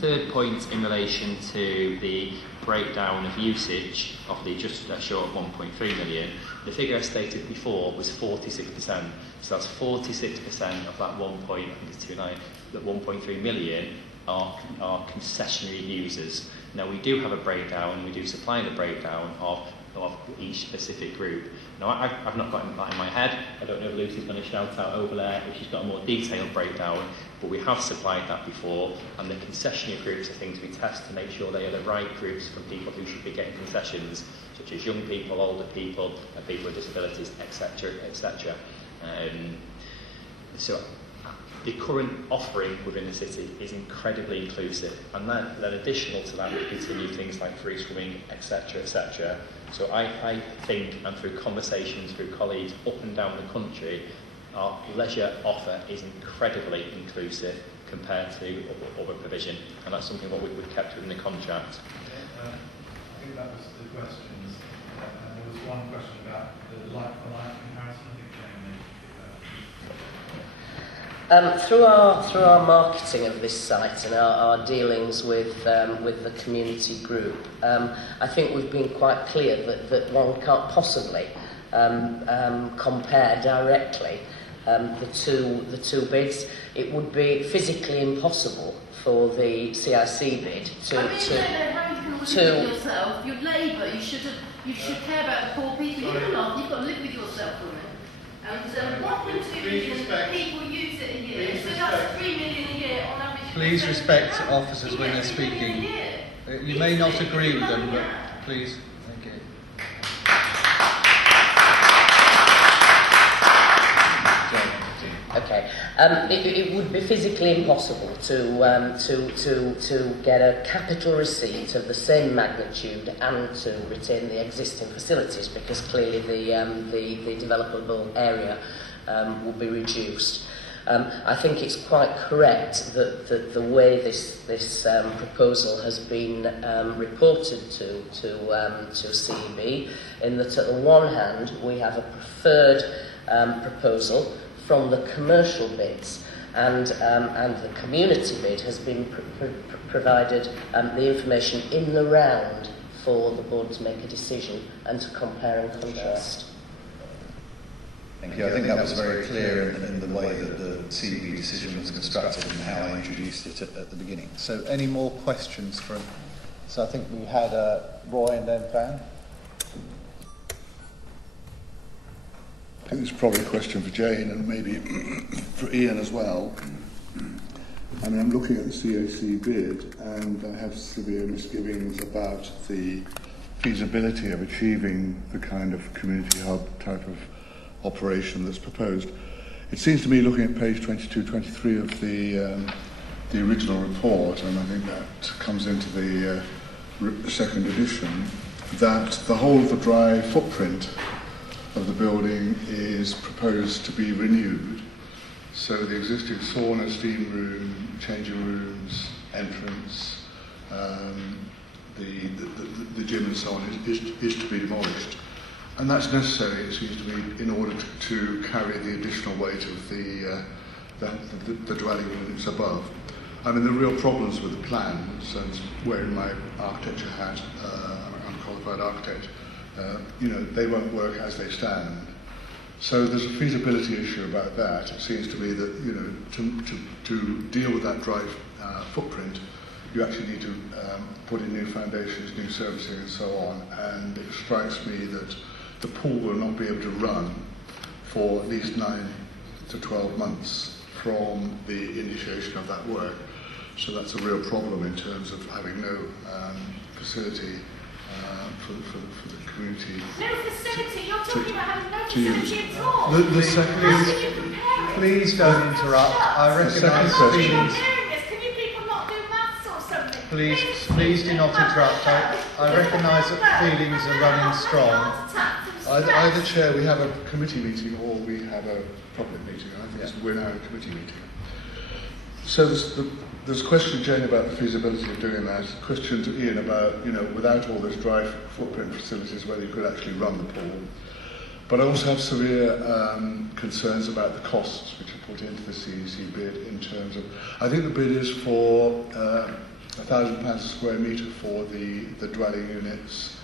third point in relation to the breakdown of usage of the just short of 1.3 million, the figure I stated before was 46%. So that's 46% of that 1.3 million are concessionary users. Now we do have a breakdown, we do supply the breakdown of each specific group. Now I've not got that in my head. I don't know if Lucy's going to shout out over there if she's got a more detailed breakdown, but we have supplied that before, and the concessionary groups are things we test to make sure they are the right groups for people who should be getting concessions, such as young people, older people, people with disabilities, etc., etc. So the current offering within the city is incredibly inclusive, and then additional to that we continue things like free swimming, etc., etc. So I think, and through conversations through colleagues up and down the country, our leisure offer is incredibly inclusive compared to other provision, and that's something what we've kept within the contract. I think that was the questions, and there was one question about the like-for-like comparison. I think Through our marketing of this site and our dealings with the community group, I think we've been quite clear that one can't possibly compare directly the two bids. It would be physically impossible for the CIC bid to. I mean, you don't know how you can live with yourself. You're Labour. You should care about the poor people. You've got to live with yourself, women. And 1.2 million people use it a year, so that's 3 million a year on average. Please respect officers when they're speaking. You may not agree with them, but please. Thank you. Okay. It would be physically impossible to get a capital receipt of the same magnitude and to retain the existing facilities, because clearly the developable area will be reduced. I think it's quite correct that the way this proposal has been reported to CEB, in that at the one hand we have a preferred proposal from the commercial bids, and the community bid has been provided the information in the round for the board to make a decision and to compare and contrast. Thank you. I think that was very clear in the way that the CB decision was constructed and how I introduced it at the beginning. So any more questions from... So I think we had Roy and then Van. I think this is probably a question for Jane and maybe for Ian as well. I mean, I'm looking at the CAC bid and I have severe misgivings about the feasibility of achieving the kind of community hub type of operation that's proposed. It seems to me, looking at page 22-23 of the original report, and I think that comes into the second edition, that the whole of the dry footprint of the building is proposed to be renewed. So the existing sauna, steam room, changing rooms, entrance, the gym and so on is to be demolished. And that's necessary, it seems to me, in order to carry the additional weight of the dwelling units above. I mean, the real problems with the plans, and wearing my architecture hat, I'm an unqualified architect, you know, they won't work as they stand. So there's a feasibility issue about that. It seems to me that, you know, to deal with that dry footprint, you actually need to put in new foundations, new servicing and so on, and it strikes me that the pool will not be able to run for at least 9 to 12 months from the initiation of that work. So that's a real problem in terms of having no facility for the community. No facility? You're talking about having no facility at all? Please don't interrupt. I recognise feelings. Can you people not do maths or something? Please do not interrupt. I recognise that feelings are running strong. Either chair, we have a committee meeting or we have a public meeting. I think we're now in a committee meeting. So there's a question, Jane, about the feasibility of doing that. A question to Ian about, you know, without all those dry footprint facilities, whether you could actually run the pool. But I also have severe concerns about the costs which are put into the CEC bid in terms of, I think the bid is for £1,000 a square metre for the dwelling units.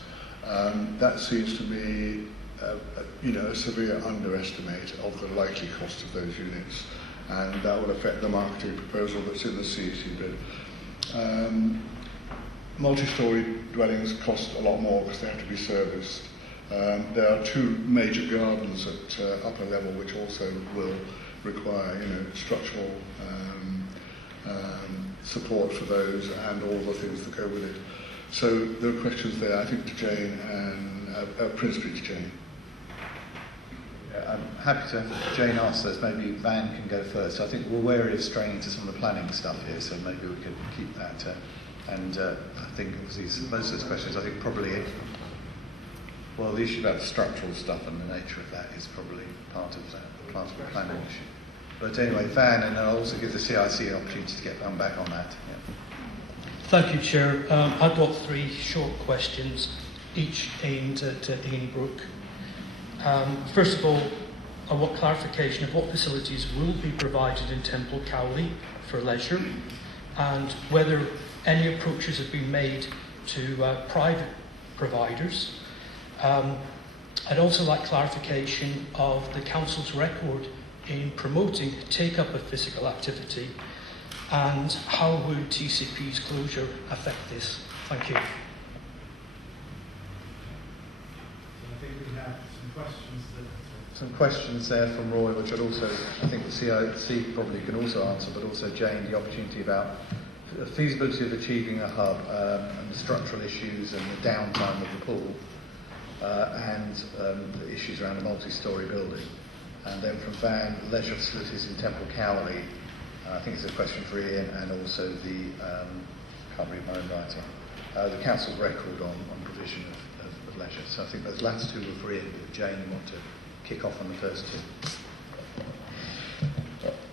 That seems to me a severe underestimate of the likely cost of those units, and that will affect the marketing proposal that's in the CEC bid. Multi-storey dwellings cost a lot more because they have to be serviced. There are two major gardens at upper level which also will require structural support for those and all the things that go with it. So there are questions there, I think, to Jane and principally to Jane. Yeah, I'm happy to have Jane answer those. Maybe Van can go first. I think we're wary of straying into some of the planning stuff here, so maybe we could keep that. I think obviously most of those questions, I think probably, well, the issue about the structural stuff and the nature of that is probably part of that, part of the planning issue. But anyway, Van, and I'll also give the CIC an opportunity to get back on that. Yeah. Thank you, Chair. I've got three short questions, each aimed at Ian Brooke. First of all, I want clarification of what facilities will be provided in Temple Cowley for leisure, and whether any approaches have been made to private providers. I'd also like clarification of the Council's record in promoting take-up of physical activity, and how would TCP's closure affect this? Thank you. So I think we have some questions there from Roy, which I'd also, I think the CIC probably can also answer, but also Jane, the opportunity about the feasibility of achieving a hub and the structural issues and the downtime of the pool, and the issues around a multi-storey building. And then from Van, leisure facilities in Temple Cowley. I think it's a question for Ian, and also the, can't read my own writing, the Council's record on provision of leisure. So I think those last two were for Ian, but Jane, you want to kick off on the first two?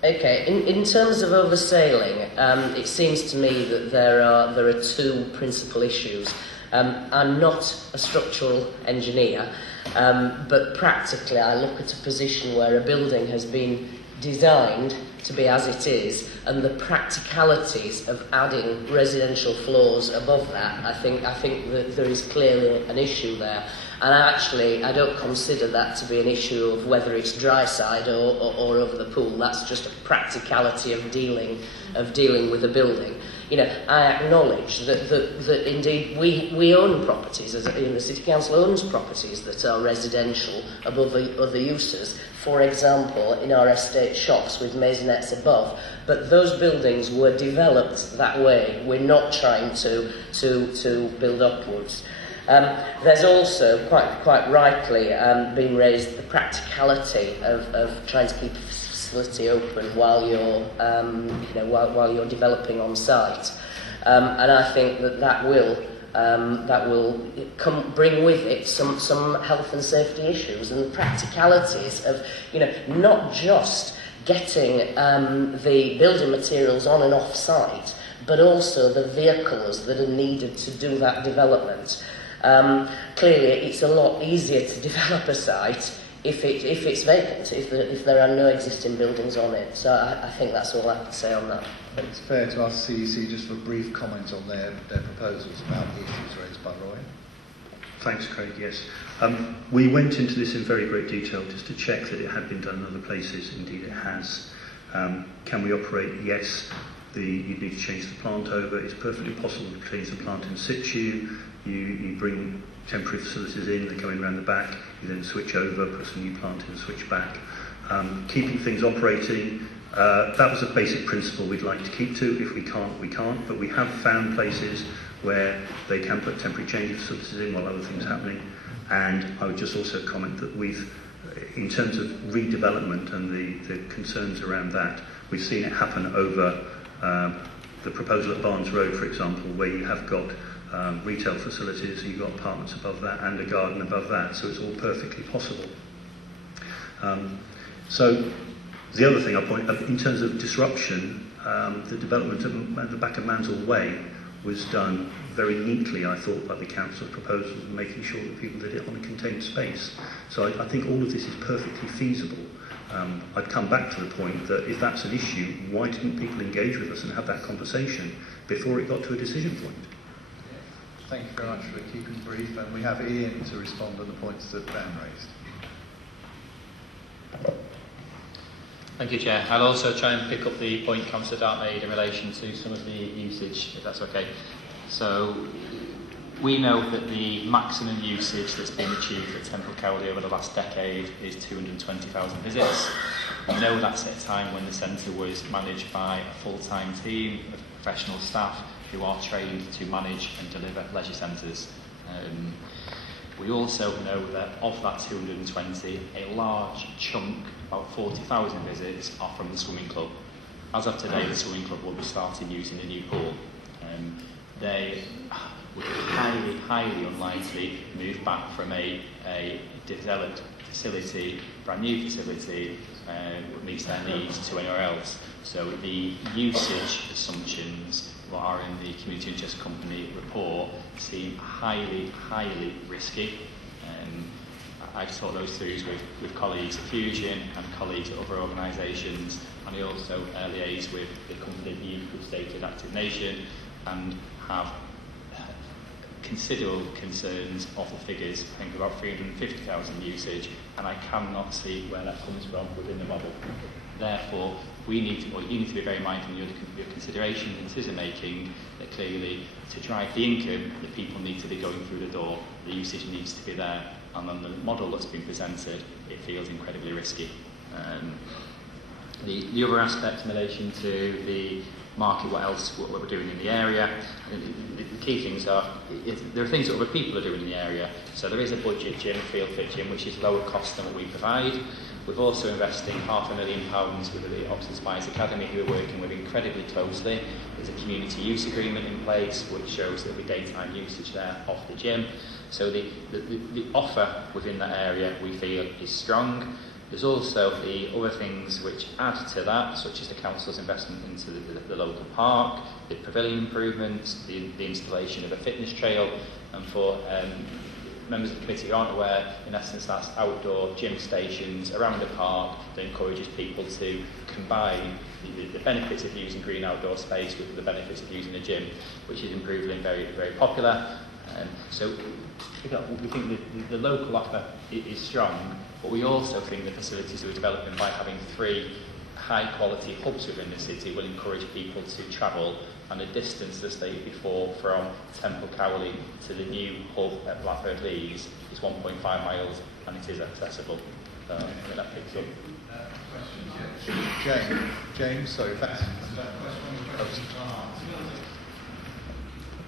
Okay, in terms of oversailing, it seems to me that there are two principal issues. I'm not a structural engineer, but practically I look at a position where a building has been designed to be as it is, and the practicalities of adding residential floors above that, I think that there is clearly an issue there. And I don't consider that to be an issue of whether it's dry side or over the pool. That's just a practicality of dealing with a building. You know, I acknowledge that indeed we own properties, the City Council owns properties that are residential above other uses. For example, in our estate shops with maisonettes above, but those buildings were developed that way. We're not trying to build upwards. There's also quite rightly been raised the practicality of trying to keep a facility open while you're while you're developing on site, and I think that will bring with it some health and safety issues, and the practicalities of not just getting the building materials on and off site, but also the vehicles that are needed to do that development. Clearly, it's a lot easier to develop a site if it's vacant, if there are no existing buildings on it. So I think that's all I can say on that. It's fair to ask CEC just for a brief comment on their proposals about the issues raised by Roy. Thanks, Craig. Yes. We went into this in very great detail just to check that it had been done in other places. Indeed, it has. Can we operate? Yes. You need to change the plant over. It's perfectly possible to change the plant in situ. You bring temporary facilities in, they go in around the back, you then switch over, put some new plant in, switch back. Keeping things operating, that was a basic principle we'd like to keep to. If we can't, we can't. But we have found places where they can put temporary change facilities in while other things are happening. And I would just also comment that in terms of redevelopment and the concerns around that, we've seen it happen over the proposal at Barnes Road, for example, where you have got retail facilities, you've got apartments above that and a garden above that, so it's all perfectly possible. So the other thing I'll point out, in terms of disruption, the development at the back of Mansell Way was done very neatly, I thought, by the council's proposals, and making sure that people did it on a contained space. So I think all of this is perfectly feasible. I'd come back to the point that if that's an issue, why didn't people engage with us and have that conversation before it got to a decision point? Thank you very much for keeping brief, and we have Ian to respond to the points that Dan raised. Thank you, Chair. I'll also try and pick up the point Councillor Dart made in relation to some of the usage, if that's okay. So, we know that the maximum usage that's been achieved at Temple Cowley over the last decade is 220,000 visits. We know that's at a time when the centre was managed by a full-time team of professional staff who are trained to manage and deliver leisure centres. We also know that of that 220, a large chunk, about 40,000 visits, are from the swimming club. As of today, the swimming club will be starting using the new pool. They would be highly unlikely move back from a developed facility, brand new facility, that meets their needs to anywhere else. So the usage assumptions that are in the Community Interest Company report seem highly risky. I've talked those through with colleagues at Fusion and colleagues at other organisations, and I also liaise with the company, the equal stated active nation, and have considerable concerns of the figures. I think about 350,000 usage, and I cannot see where that comes from within the model. Therefore, you need to be very mindful in your consideration and decision making that clearly to drive the income, the people need to be going through the door, the usage needs to be there, and on the model that's been presented, it feels incredibly risky. The other aspect in relation to the market, what we're doing in the area, the key things are, there are things that other people are doing in the area. So there is a budget gym, field fit gym, which is lower cost than what we provide. We've also investing £500,000 with the Oxford Spice Academy, who are working with incredibly closely. There's a community use agreement in place, which shows there'll be daytime usage there of the gym. So the offer within that area, we feel, is strong. There's also the other things which add to that, such as the council's investment into the local park, the pavilion improvements, the installation of a fitness trail, and for members of the committee who aren't aware, in essence that's outdoor gym stations around the park that encourages people to combine the benefits of using green outdoor space with the benefits of using a gym, which is improving very popular. So we think the local offer is strong, but we also think the facilities we're developing by having 3 high-quality hubs within the city will encourage people to travel, and the distance, as stated before, from Temple Cowley to the new hub at Blackbird Leys is 1.5 miles, and it is accessible. That picks up. James, sorry, fast.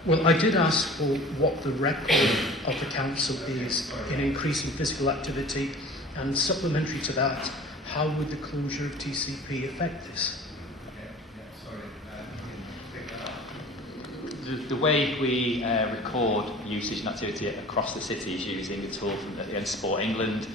Well, I did ask for what the record of the council is in increasing physical activity, and supplementary to that, how would the closure of TCP affect this? The way we record usage and activity across the city is using a tool from Sport England.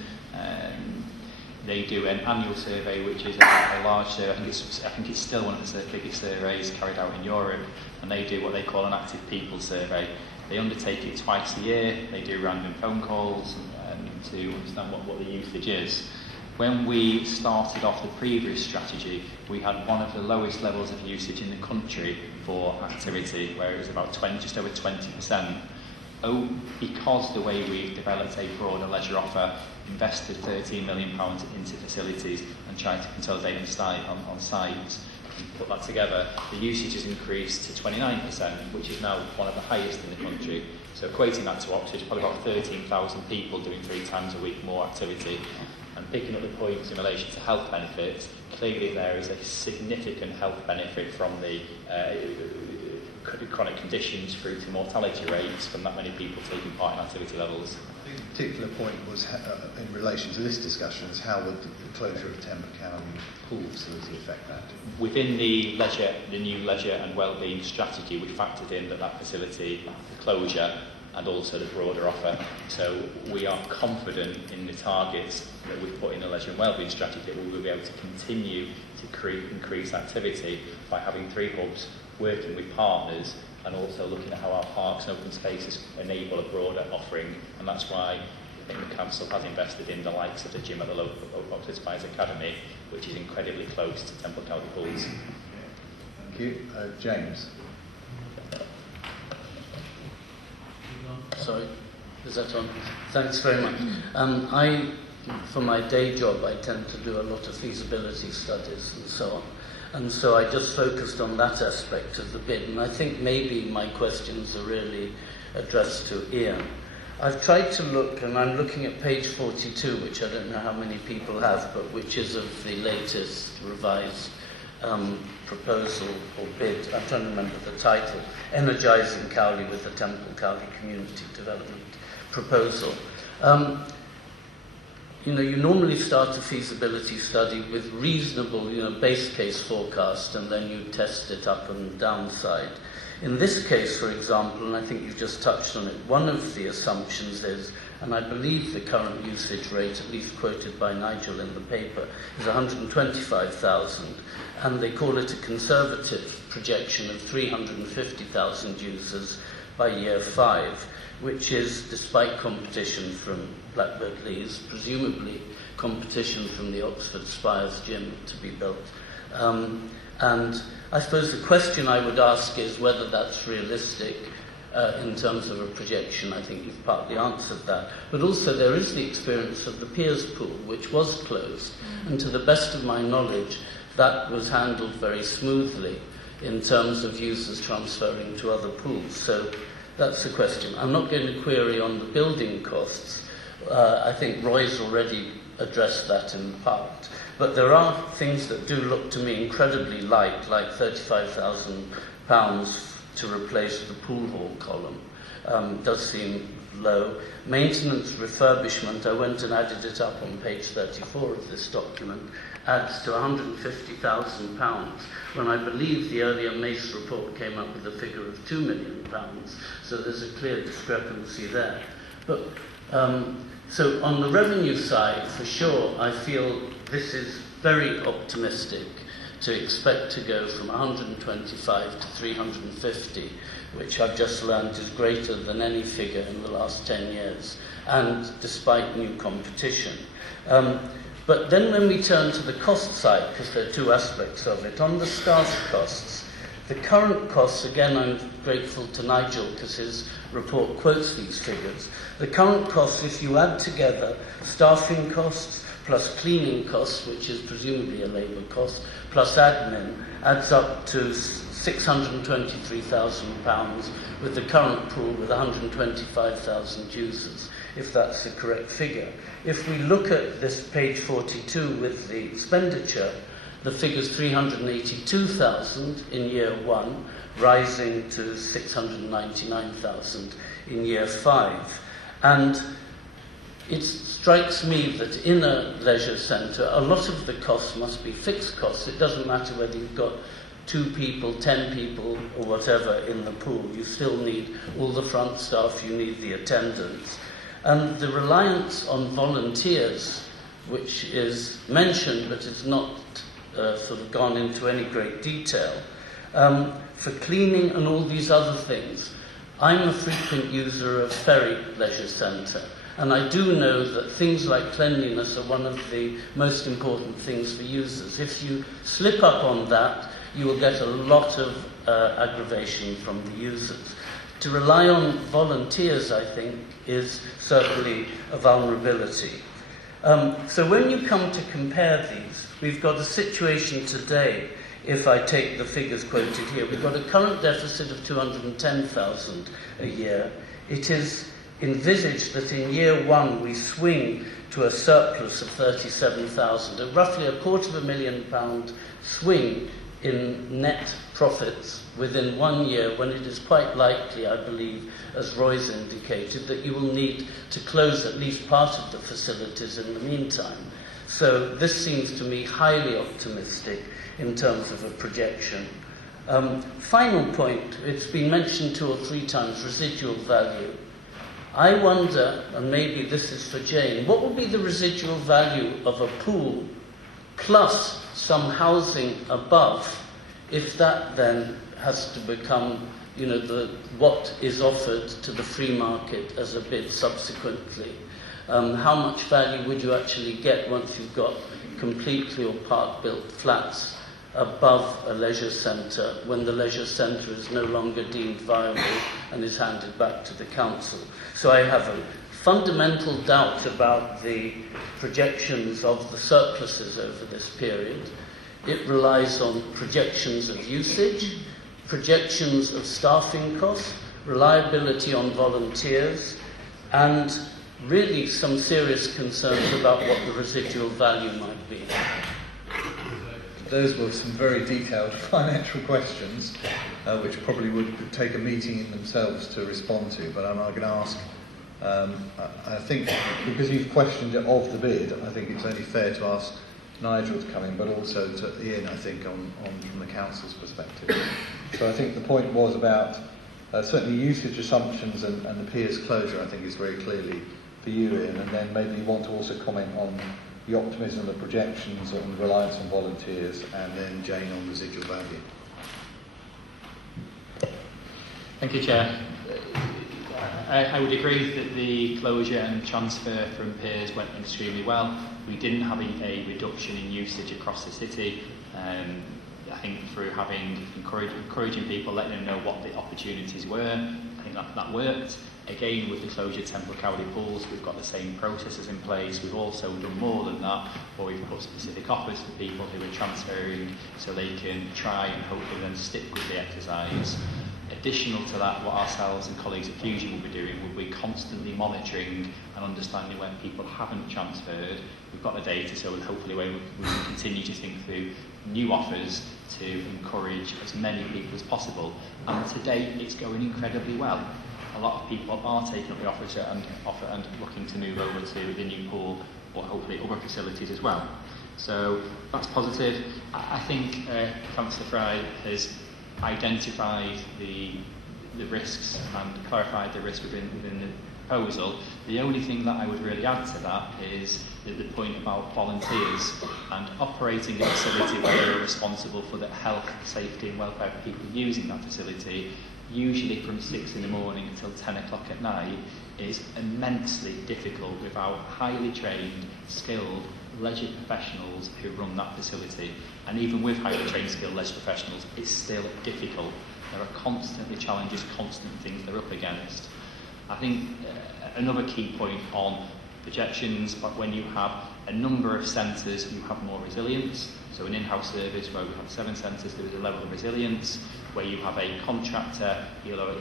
They do an annual survey, which is a large survey. I think it's still one of the biggest surveys carried out in Europe, and they do what they call an active people survey. They undertake it twice a year. They do random phone calls to understand what the usage is. When we started off the previous strategy, we had one of the lowest levels of usage in the country for activity, where it was about just over 20%. Because the way we've developed a broader leisure offer, invested £13 million into facilities and tried to consolidate on sites and put that together, the usage has increased to 29%, which is now one of the highest in the country. So equating that to Oxford, probably about 13,000 people doing 3 times a week more activity. And picking up the points in relation to health benefits, clearly there is a significant health benefit from the chronic conditions through to mortality rates from that many people taking part in activity levels. The particular point was in relation to this discussion is how would the closure of Temple Cowley pool facility affect that? Within the new leisure and wellbeing strategy, we factored in that facility, the closure, and also the broader offer. So we are confident in the targets that we've put in the leisure and wellbeing strategy that we will be able to continue to increase activity by having 3 hubs, working with partners, and also looking at how our parks and open spaces enable a broader offering. And that's why I think the council has invested in the likes of the gym at the local Oxford Spies Academy, which is incredibly close to Temple Cowley Pools. Thank you. James. Sorry, is that on? Thanks very much. For my day job, I tend to do a lot of feasibility studies and so on. And so I just focused on that aspect of the bid. And I think maybe my questions are really addressed to Ian. I've tried to look, and I'm looking at page 42, which I don't know how many people have, but which is of the latest revised proposal or bid. I'm trying to remember the title. Energising Cowley with the Temple Cowley Community Development Proposal. You normally start a feasibility study with reasonable, base case forecast, and then you test it up and downside. In this case, for example, and I think you've just touched on it, one of the assumptions is, and I believe the current usage rate, at least quoted by Nigel in the paper, is 125,000, and they call it a conservative projection of 350,000 users by year 5, which is, despite competition from Blackbird Leys, presumably competition from the Oxford Spires gym to be built. And I suppose the question I would ask is whether that's realistic in terms of a projection. I think you've partly answered that. But also there is the experience of the Piers pool, which was closed. And to the best of my knowledge, that was handled very smoothly in terms of users transferring to other pools. So that's the question. I'm not going to query on the building costs. I think Roy's already addressed that in part. But there are things that do look to me incredibly light, like £35,000 to replace the pool hall column. Does seem low. Maintenance refurbishment, I went and added it up on page 34 of this document, adds to £150,000, when I believe the earlier Mace report came up with a figure of £2 million. So there's a clear discrepancy there. But so on the revenue side, for sure, I feel this is very optimistic to expect to go from 125 to 350, which I've just learned is greater than any figure in the last 10 years, and despite new competition. But then when we turn to the cost side, because there are two aspects of it, on the staff costs, the current costs, again I'm grateful to Nigel because his report quotes these figures, the current costs, if you add together staffing costs plus cleaning costs, which is presumably a labour cost, plus admin, adds up to £623,000 with the current pool with 125,000 users, if that's the correct figure. If we look at this page 42 with the expenditure, the figure's 382,000 in year 1, rising to 699,000 in year 5. And it strikes me that in a leisure centre, a lot of the costs must be fixed costs. It doesn't matter whether you've got 2 people, 10 people, or whatever in the pool. You still need all the front staff, you need the attendants. And the reliance on volunteers, which is mentioned but is not sort of gone into any great detail, for cleaning and all these other things. I'm a frequent user of Ferry Leisure Centre, and I do know that things like cleanliness are one of the most important things for users. If you slip up on that, you will get a lot of aggravation from the users. To rely on volunteers, I think, is certainly a vulnerability. So when you come to compare these, we've got a situation today, if I take the figures quoted here, we've got a current deficit of 210,000 a year. It is envisaged that in year 1 we swing to a surplus of 37,000, roughly £250,000 swing in net profits within 1 year, when it is quite likely, I believe, as Roy's indicated, that you will need to close at least part of the facilities in the meantime. So this seems to me highly optimistic in terms of a projection. Final point, it's been mentioned 2 or 3 times, residual value. I wonder, and maybe this is for Jane, what would be the residual value of a pool plus some housing above, if that then has to become, what is offered to the free market as a bid subsequently? How much value would you actually get once you've got completely or part-built flats above a leisure centre when the leisure centre is no longer deemed viable and is handed back to the council? So I have a fundamental doubt about the projections of the surpluses over this period. It relies on projections of usage, projections of staffing costs, reliability on volunteers, and really some serious concerns about what the residual value might be. Those were some very detailed financial questions, which probably would take a meeting in themselves to respond to, but I'm going to ask, I think, because you've questioned it of the bid, I think it's only fair to ask Nigel to come in, but also to Ian, I think, on from the council's perspective. So I think the point was about certainly usage assumptions and the piers closure, I think, is very clearly for you, Ian, and then maybe you want to also comment on the optimism of projections on reliance on volunteers, and then Jane on residual value. Thank you, Chair. I would agree that the closure and transfer from piers went extremely well. We didn't have a reduction in usage across the city. I think through encouraging people, letting them know what the opportunities were, I think that worked. Again, with the closure of Temple Cowley pools, we've got the same processes in place. We've also done more than that, where we've put specific offers for people who are transferring so they can try and hopefully then stick with the exercise. Additional to that, what ourselves and colleagues at Fusion will be doing, will be constantly monitoring and understanding when people haven't transferred. We've got the data, so hopefully we can continue to think through new offers to encourage as many people as possible. And to date, it's going incredibly well. A lot of people are taking up the offer and looking to move over to the new pool or hopefully other facilities as well. So that's positive. I think Councillor Fry has identified the risks and clarified the risk within the proposal. The only thing that I would really add to that is the point about volunteers and operating a facility where you're responsible for the health, safety and welfare of people using that facility, usually from 6 in the morning until 10 o'clock at night, is immensely difficult without highly trained, skilled leisure professionals who run that facility. And even with highly trained, skilled leisure professionals, it's still difficult. There are constantly challenges, constant things they're up against. I think another key point on projections, but when you have a number of centres, you have more resilience. So an in-house service where we have 7 centres, there is a level of resilience. Where you have a contractor, a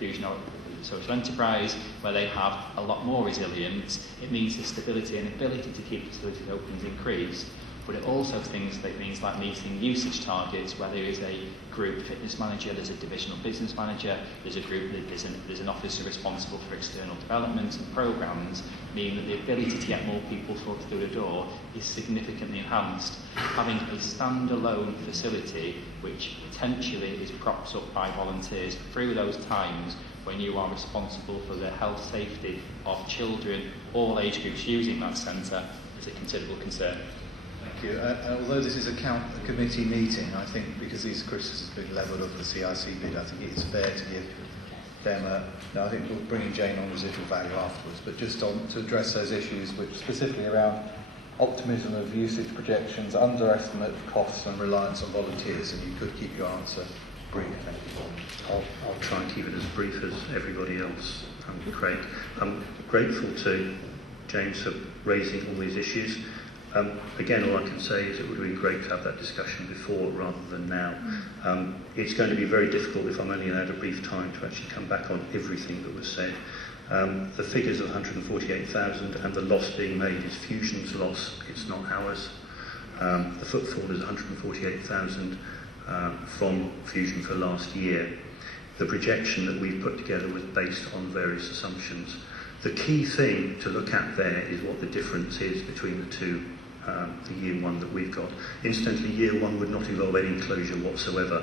Fusion or social enterprise, where they have a lot more resilience, it means the stability and ability to keep facilities open is increased. But it also means like meeting usage targets, where there is a group fitness manager, there's a divisional business manager, there's there's an officer responsible for external development and programmes, meaning that the ability to get more people through the door is significantly enhanced. Having a standalone facility which potentially is propped up by volunteers through those times when you are responsible for the health safety of children, all age groups using that centre, is a considerable concern. Thank you. Although this is a committee meeting, I think because these criticisms have been levelled of the CIC bid, I think it is fair to give them I think we'll bring in Jane on residual value afterwards, but just to address those issues which specifically around optimism of usage projections, underestimate of costs and reliance on volunteers, and you could keep your answer brief. Thank you. I'll try and keep it as brief as everybody else. Craig. I'm grateful to James for raising all these issues. Again, all I can say is it would be great to have that discussion before rather than now. It's going to be very difficult if I'm only allowed a brief time to actually come back on everything that was said. The figures of 148,000 and the loss being made is Fusion's loss, it's not ours. The footfall is 148,000 from Fusion for last year. The projection that we've put together was based on various assumptions. The key thing to look at there is what the difference is between the two, the year one that we've got. Incidentally, year one would not involve any closure whatsoever.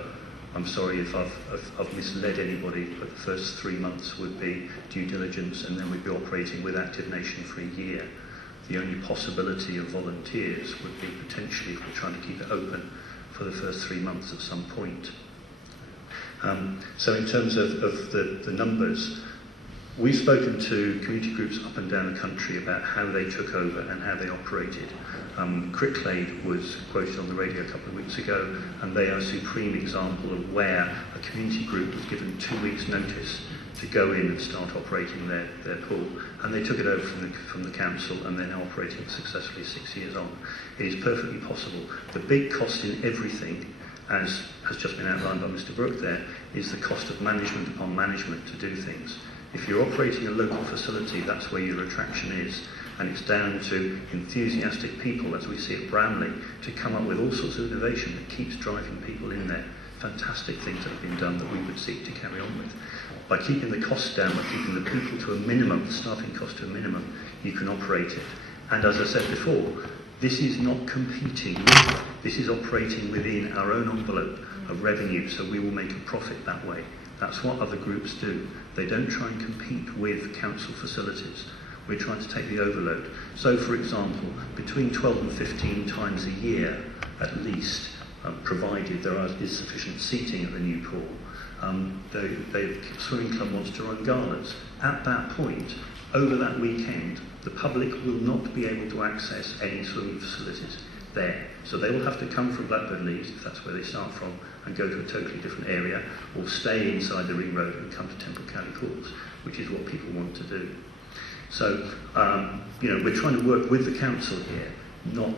I'm sorry if I've misled anybody, but the first 3 months would be due diligence and then we'd be operating with Active Nation for a year. The only possibility of volunteers would be potentially if we're trying to keep it open for the first 3 months at some point. So in terms of the numbers, We've spoken to community groups up and down the country about how they took over and how they operated. Cricklade was quoted on the radio a couple of weeks ago, and they are a supreme example of where a community group was given 2 weeks' notice to go in and start operating their pool, and they took it over from the council, and they're now operating it successfully 6 years on. It is perfectly possible. The big cost in everything, as has just been outlined by Mr. Brooke there, is the cost of management upon management to do things. If you're operating a local facility, that's where your attraction is. And it's down to enthusiastic people, as we see at Bramley, to come up with all sorts of innovation that keeps driving people in there. Fantastic things that have been done that we would seek to carry on with. By keeping the costs down, by keeping the people to a minimum, the staffing cost to a minimum, you can operate it. And as I said before, this is not competing, this is operating within our own envelope of revenue, so we will make a profit that way. That's what other groups do. They don't try and compete with council facilities. We're trying to take the overload. So, for example, between 12 and 15 times a year, at least, provided there is sufficient seating at the new pool, the swimming club wants to run galas. At that point, over that weekend, the public will not be able to access any swimming facilities there. So they will have to come from Blackbird Leys, if that's where they start from, and go to a totally different area, or stay inside the ring road and come to Temple County Pools, which is what people want to do. So, we're trying to work with the council here, not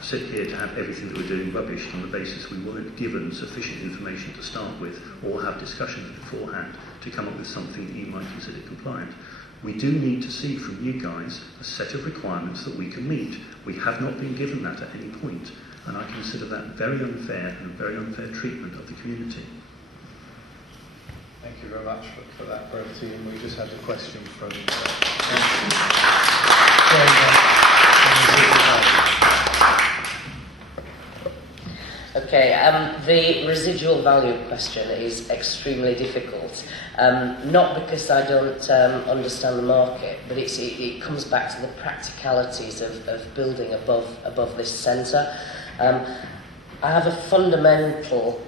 sit here to have everything that we're doing rubbished on the basis we weren't given sufficient information to start with, or have discussions beforehand to come up with something that you might consider compliant. We do need to see from you guys a set of requirements that we can meet. We have not been given that at any point, and I consider that very unfair and a very unfair treatment of the community. Thank you very much for that brevity, and we just had a question from Okay, the residual value question is extremely difficult. Not because I don't understand the market, but it comes back to the practicalities of building above this centre. I have a fundamental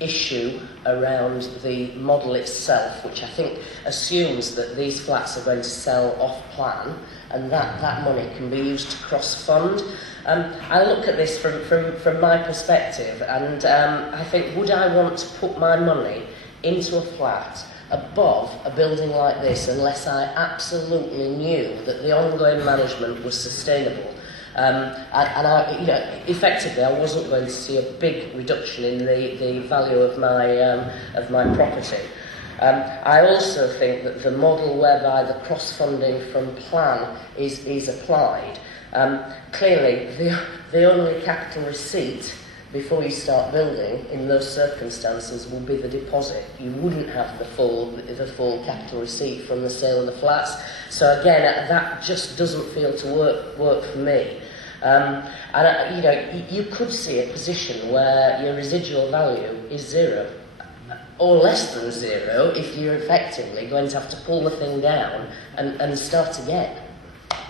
issue around the model itself, which I think assumes that these flats are going to sell off-plan, and that money can be used to cross-fund. I look at this from my perspective, and I think, would I want to put my money into a flat above a building like this unless I absolutely knew that the ongoing management was sustainable? And I, effectively, I wasn't going to see a big reduction in the value of my property. I also think that the model whereby the cross-funding from plan is applied, clearly the only capital receipt before you start building in those circumstances will be the deposit. You wouldn't have the full capital receipt from the sale of the flats. So again, that just doesn't feel to work for me. You could see a position where your residual value is zero, or less than zero, if you're effectively going to have to pull the thing down and start again.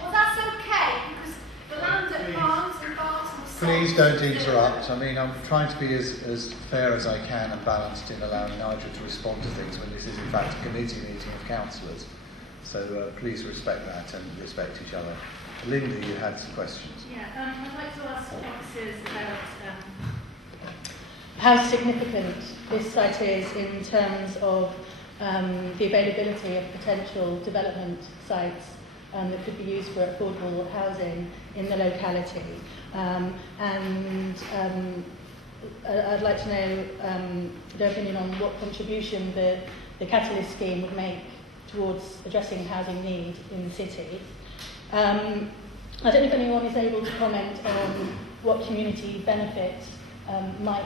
Well, that's okay, because the land at Barnes and Barnes will sell. Please don't interrupt. I mean, I'm trying to be as fair as I can and balanced in allowing Nigel to respond to things when this is in fact a committee meeting of councillors. So please respect that and respect each other. Linda, you had some questions. Yeah, I'd like to ask officers about how significant this site is in terms of the availability of potential development sites that could be used for affordable housing in the locality. I'd like to know their opinion on what contribution the Catalyst scheme would make towards addressing housing need in the city. I don't know if anyone is able to comment on what community benefit might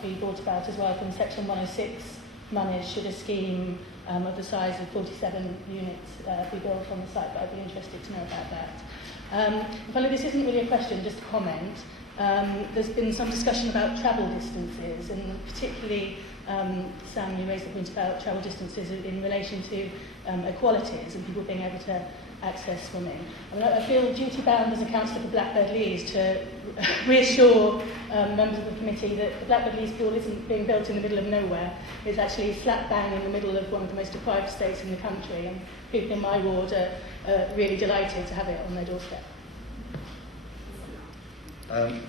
be brought about as well from Section 106 monies should a scheme of the size of 47 units be built on the site, but I'd be interested to know about that. Finally, this isn't really a question, just a comment. There's been some discussion about travel distances, and particularly, Sam, you raised the point about travel distances in relation to equalities and people being able to access swimming. I mean, I feel duty-bound as a councillor for Blackbird Leys to reassure members of the committee that the Blackbird Leys pool isn't being built in the middle of nowhere. It's actually slap bang in the middle of one of the most deprived states in the country, and people in my ward are really delighted to have it on their doorstep.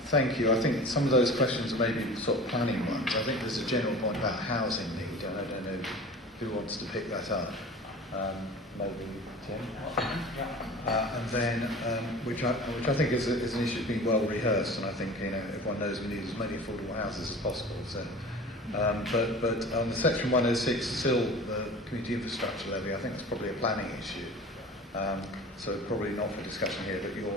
Thank you. I think some of those questions are maybe sort of planning ones. I think there's a general point about housing need, and I don't know who wants to pick that up. Maybe Tim. And then, which I think is an issue that's been well rehearsed, and I think everyone knows we need as many affordable houses as possible. So, but on Section 106, still the community infrastructure levy, I think it's probably a planning issue. So probably not for discussion here, but your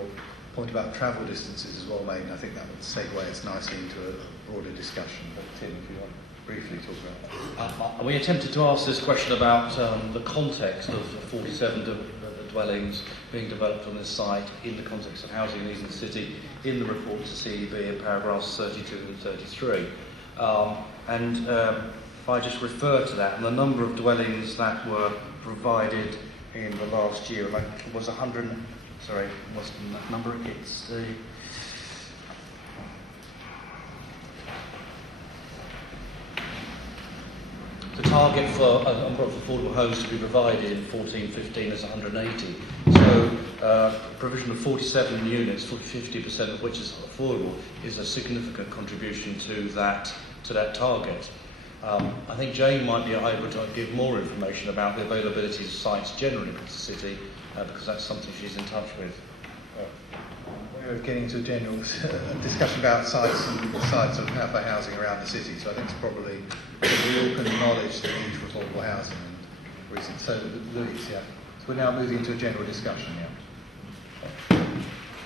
point about travel distances is well made, and I think that would segue us nicely into a broader discussion. But Tim, if you want to briefly talk about that. We attempted to ask this question about the context of 47 dwellings being developed on this site in the context of housing needs in the city in the report to CEB in paragraphs 32 and 33. If I just refer to that, and the number of dwellings that were provided in the last year, like it was 100. Sorry, what's that number? It's the target for a number of affordable homes to be provided in 14-15 is 180. So provision of 47 units, 50% of which is affordable, is a significant contribution to that target. I think Jane might be able to give more information about the availability of sites generally in the city, because that's something she's in touch with. We're getting to a general discussion about sites of housing around the city, so I think it's probably we all can acknowledge the need for affordable housing and reasons. So, Louise, yeah. So we're now moving into a general discussion, yeah.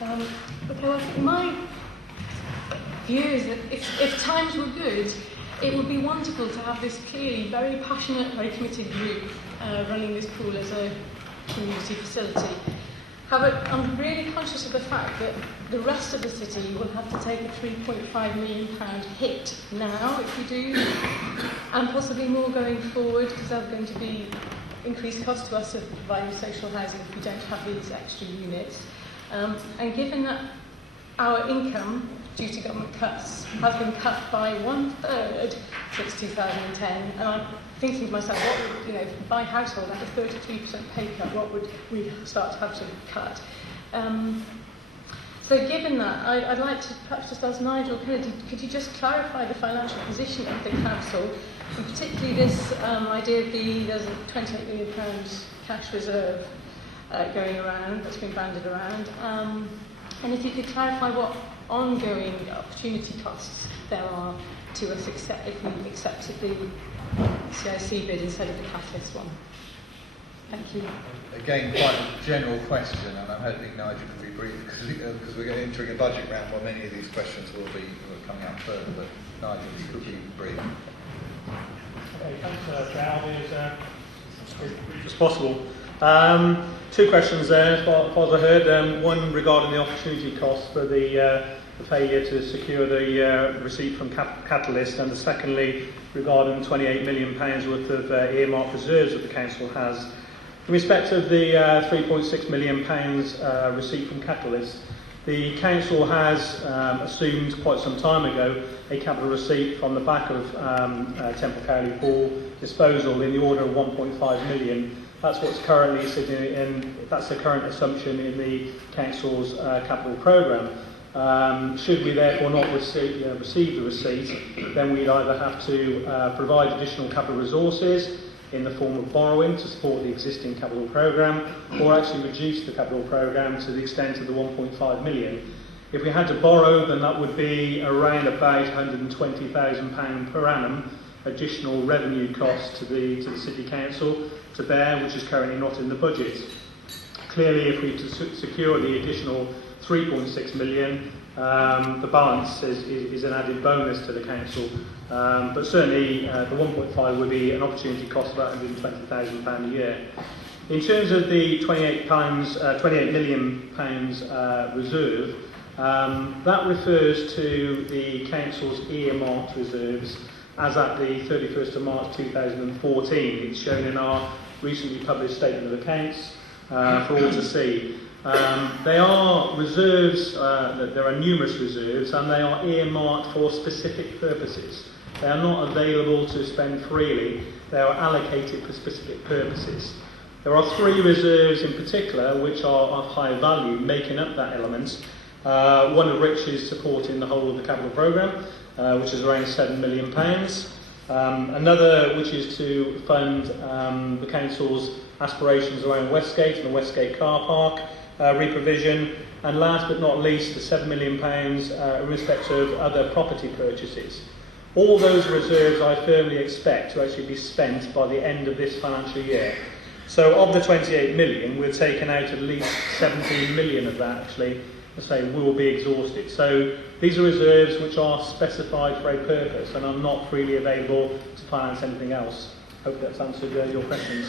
Okay, well, I think my view is that if times were good, it would be wonderful to have this clearly very passionate, very committed group running this pool as a community facility. However, I'm really conscious of the fact that the rest of the city will have to take a £3.5 million hit now, if we do, and possibly more going forward, because there are going to be increased costs to us of providing social housing if we don't have these extra units. And given that our income, due to government cuts, has been cut by 1/3 since 2010, and I'm thinking to myself, what would, by household, at a 33% pay cut, what would we start to have to cut? So given that, I'd like to perhaps just ask Nigel Kennedy, could you just clarify the financial position of the council, and particularly this idea of there's a £28 million cash reserve going around, that's been banded around, and if you could clarify what ongoing opportunity costs there are to us if we accepted the CIC bid instead of the Catalyst one. Thank you. Again, quite a general question, and I'm hoping Nigel can be brief, because we're entering a budget round where many of these questions will be coming up further, but Nigel, if you could be brief. Okay, thanks, Chair. I'll be as brief as possible. Two questions there, as far as I heard. One regarding the opportunity cost for the failure to secure the receipt from Catalyst, and secondly regarding £28 million worth of earmarked reserves that the council has. In respect of the £3.6 million receipt from Catalyst, the council has assumed quite some time ago a capital receipt from the back of Temple Cowley Pool disposal in the order of 1.5 million. That's what's currently sitting in, that's the current assumption in the council's capital programme. Should we therefore not receive the receipt, then we'd either have to provide additional capital resources in the form of borrowing to support the existing capital programme, or actually reduce the capital programme to the extent of the 1.5 million. If we had to borrow, then that would be around about £120,000 per annum additional revenue cost to the City Council to bear, which is currently not in the budget. Clearly, if we secure the additional 3.6 million, the balance is an added bonus to the council. But certainly the 1.5 would be an opportunity cost of about £120,000 a year. In terms of the £28 million reserve, that refers to the council's earmarked reserves as at the 31st of March 2014. It's shown in our recently published statement of accounts. for all to see. They are reserves, there are numerous reserves, and they are earmarked for specific purposes. They are not available to spend freely, they are allocated for specific purposes. There are 3 reserves in particular which are of high value, making up that element, one of which is supporting the whole of the capital programme, which is around £7 million. Another which is to fund the council's aspirations around Westgate and the Westgate car park reprovision, and last but not least the £7 million in respect of other property purchases. All those reserves I firmly expect to actually be spent by the end of this financial year. So of the 28 million, we're taking out at least 17 million of that actually, let's say, will be exhausted. So these are reserves which are specified for a purpose and are not freely available to finance anything else. Hope that's answered your questions.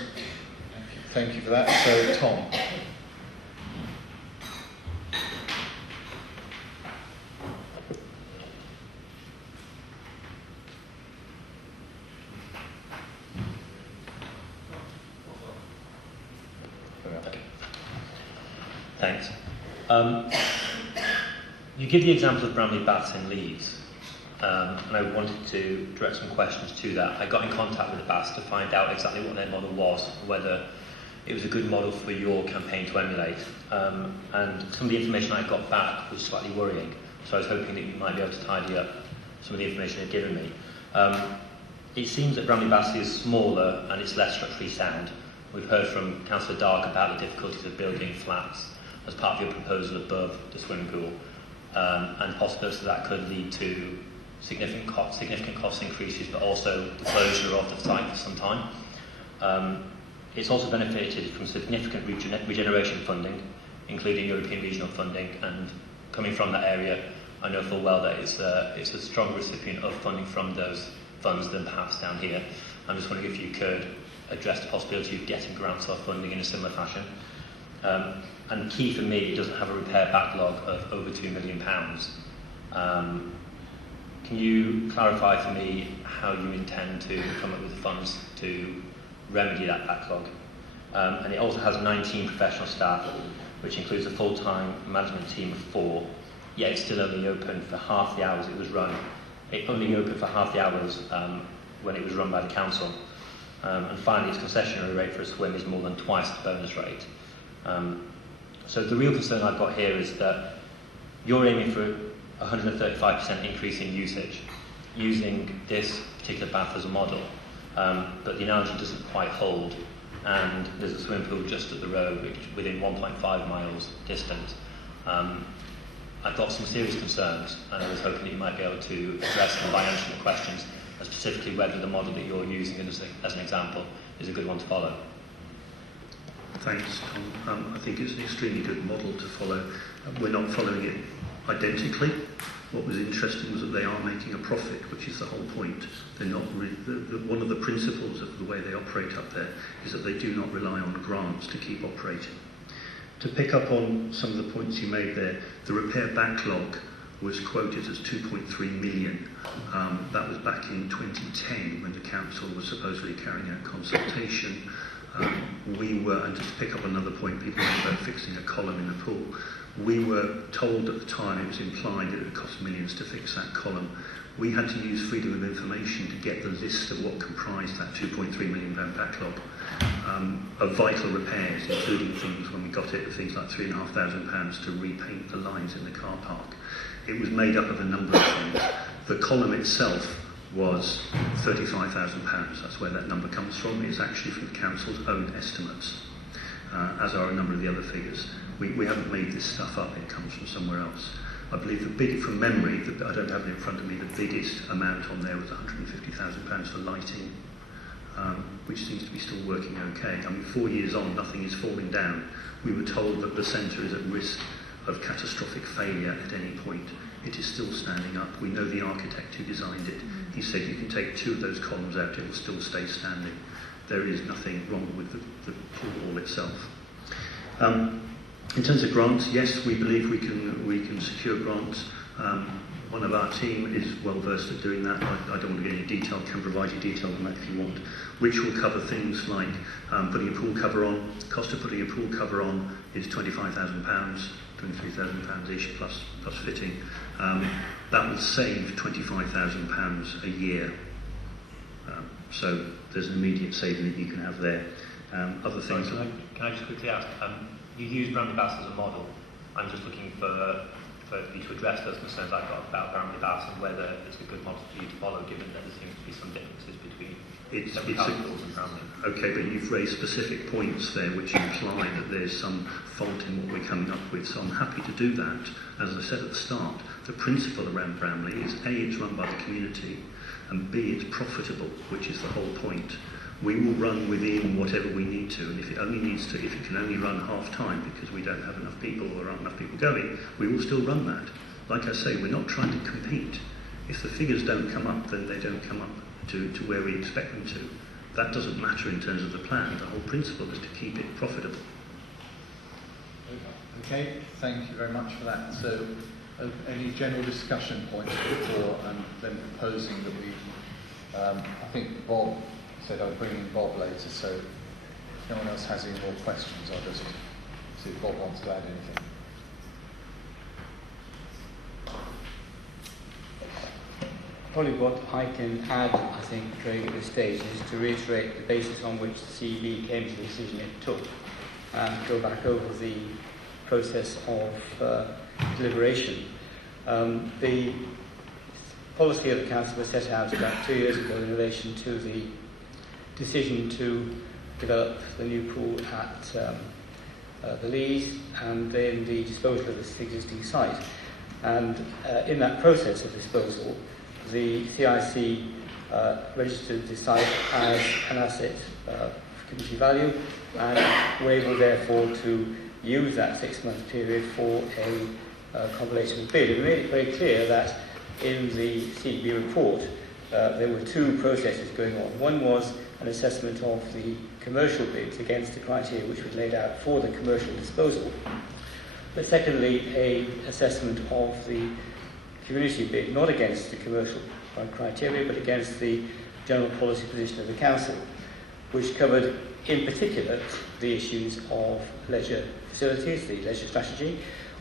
Thank you for that. So, Tom. Thanks. You give the example of Bramley Baths in Leeds, and I wanted to direct some questions to that. I got in contact with the Baths to find out exactly what their model was, whether it was a good model for your campaign to emulate. And some of the information I got back was slightly worrying, so I was hoping that you might be able to tidy up some of the information they've given me. It seems that Bramley Baths is smaller and it's less structurally sound. We've heard from Councillor Dark about the difficulties of building flats as part of your proposal above the swimming pool, and the possibility that could lead to significant cost increases, but also the closure of the site for some time. It's also benefited from significant regeneration funding, including European regional funding, and coming from that area, I know full well that it's a strong recipient of funding from those funds than perhaps down here. I'm just wondering if you could address the possibility of getting grants or funding in a similar fashion. And key for me, it doesn't have a repair backlog of over £2 million. Can you clarify for me how you intend to come up with the funds to remedy that backlog? And it also has 19 professional staff, which includes a full-time management team of 4, yet it's still only open for half the hours it was run. It only opened for half the hours when it was run by the council. And finally, its concessionary rate for a swim is more than twice the bonus rate. So the real concern I've got here is that you're aiming for a 135% increase in usage, using this particular bath as a model, but the analogy doesn't quite hold, and there's a swimming pool just up the road, within 1.5 miles distant. I've got some serious concerns, and I was hoping that you might be able to address them by answering the questions, and specifically whether the model that you're using as an example is a good one to follow. Thanks, Tom. I think it's an extremely good model to follow. We're not following it identically. What was interesting was that they are making a profit, which is the whole point. They're not one of the principles of the way they operate up there is that they do not rely on grants to keep operating. To pick up on some of the points you made there, the repair backlog was quoted as 2.3 million. That was back in 2010 when the council was supposedly carrying out consultation. We were, and just to pick up another point, people were about fixing a column in the pool. We were told at the time, it was implied that it would cost millions to fix that column. We had to use freedom of information to get the list of what comprised that £2.3 million backlog of vital repairs, including things, when we got it, things like £3,500 to repaint the lines in the car park. It was made up of a number of things. The column itself was £35,000. That's where that number comes from. It's actually from the council's own estimates, as are a number of the other figures. We haven't made this stuff up. It comes from somewhere else. I believe from memory, I don't have it in front of me, the biggest amount on there was £150,000 for lighting, which seems to be still working okay. I mean, 4 years on, nothing is falling down. We were told that the centre is at risk of catastrophic failure at any point. It is still standing up. We know the architect who designed it. He said you can take 2 of those columns out, it will still stay standing. There is nothing wrong with the pool hall itself. In terms of grants, yes, we believe we can secure grants. One of our team is well versed at doing that. I don't want to get into detail, can provide you detail on that if you want, which will cover things like putting a pool cover on. The cost of putting a pool cover on is £25,000, £23,000 ish plus fitting. That will save £25,000 a year. So there's an immediate saving that you can have there. Other things. Sorry, can I just quickly ask? You use Bramley Bass as a model. I'm just looking for you to address those concerns I've got about Bramley Bass and whether it's a good model for you to follow, given that there seems to be some differences between Temple and Bramley. Okay, but you've raised specific points there which imply that there's some fault in what we're coming up with, so I'm happy to do that. As I said at the start, the principle around Bramley is A, it's run by the community, and B, it's profitable, which is the whole point. We will run within whatever we need to, and if it can only run half time because we don't have enough people or aren't enough people going, we will still run that. Like I say, we're not trying to compete. If the figures don't come up, then they don't come up to where we expect them to. That doesn't matter in terms of the plan. The whole principle is to keep it profitable. Okay, thank you very much for that. So, any general discussion points before then proposing that we, I think Bob said I'll bring in Bob later, so if no one else has any more questions, I'll just see if Bob wants to add anything. Probably what I can add, I think, Craig, at this stage is to reiterate the basis on which the CEB came to the decision it took and go back over the process of deliberation. The policy of the Council was set out about 2 years ago in relation to the decision to develop the new pool at the Lees and then the disposal of this existing site. And in that process of disposal, the CIC registered the site as an asset of community value and were able therefore to use that 6-month period for a compilation bid. It made it very clear that in the CEB report there were 2 processes going on. One was an assessment of the commercial bids against the criteria which was laid out for the commercial disposal. But secondly, an assessment of the community bid, not against the commercial criteria, but against the general policy position of the Council, which covered in particular the issues of leisure facilities, the leisure strategy,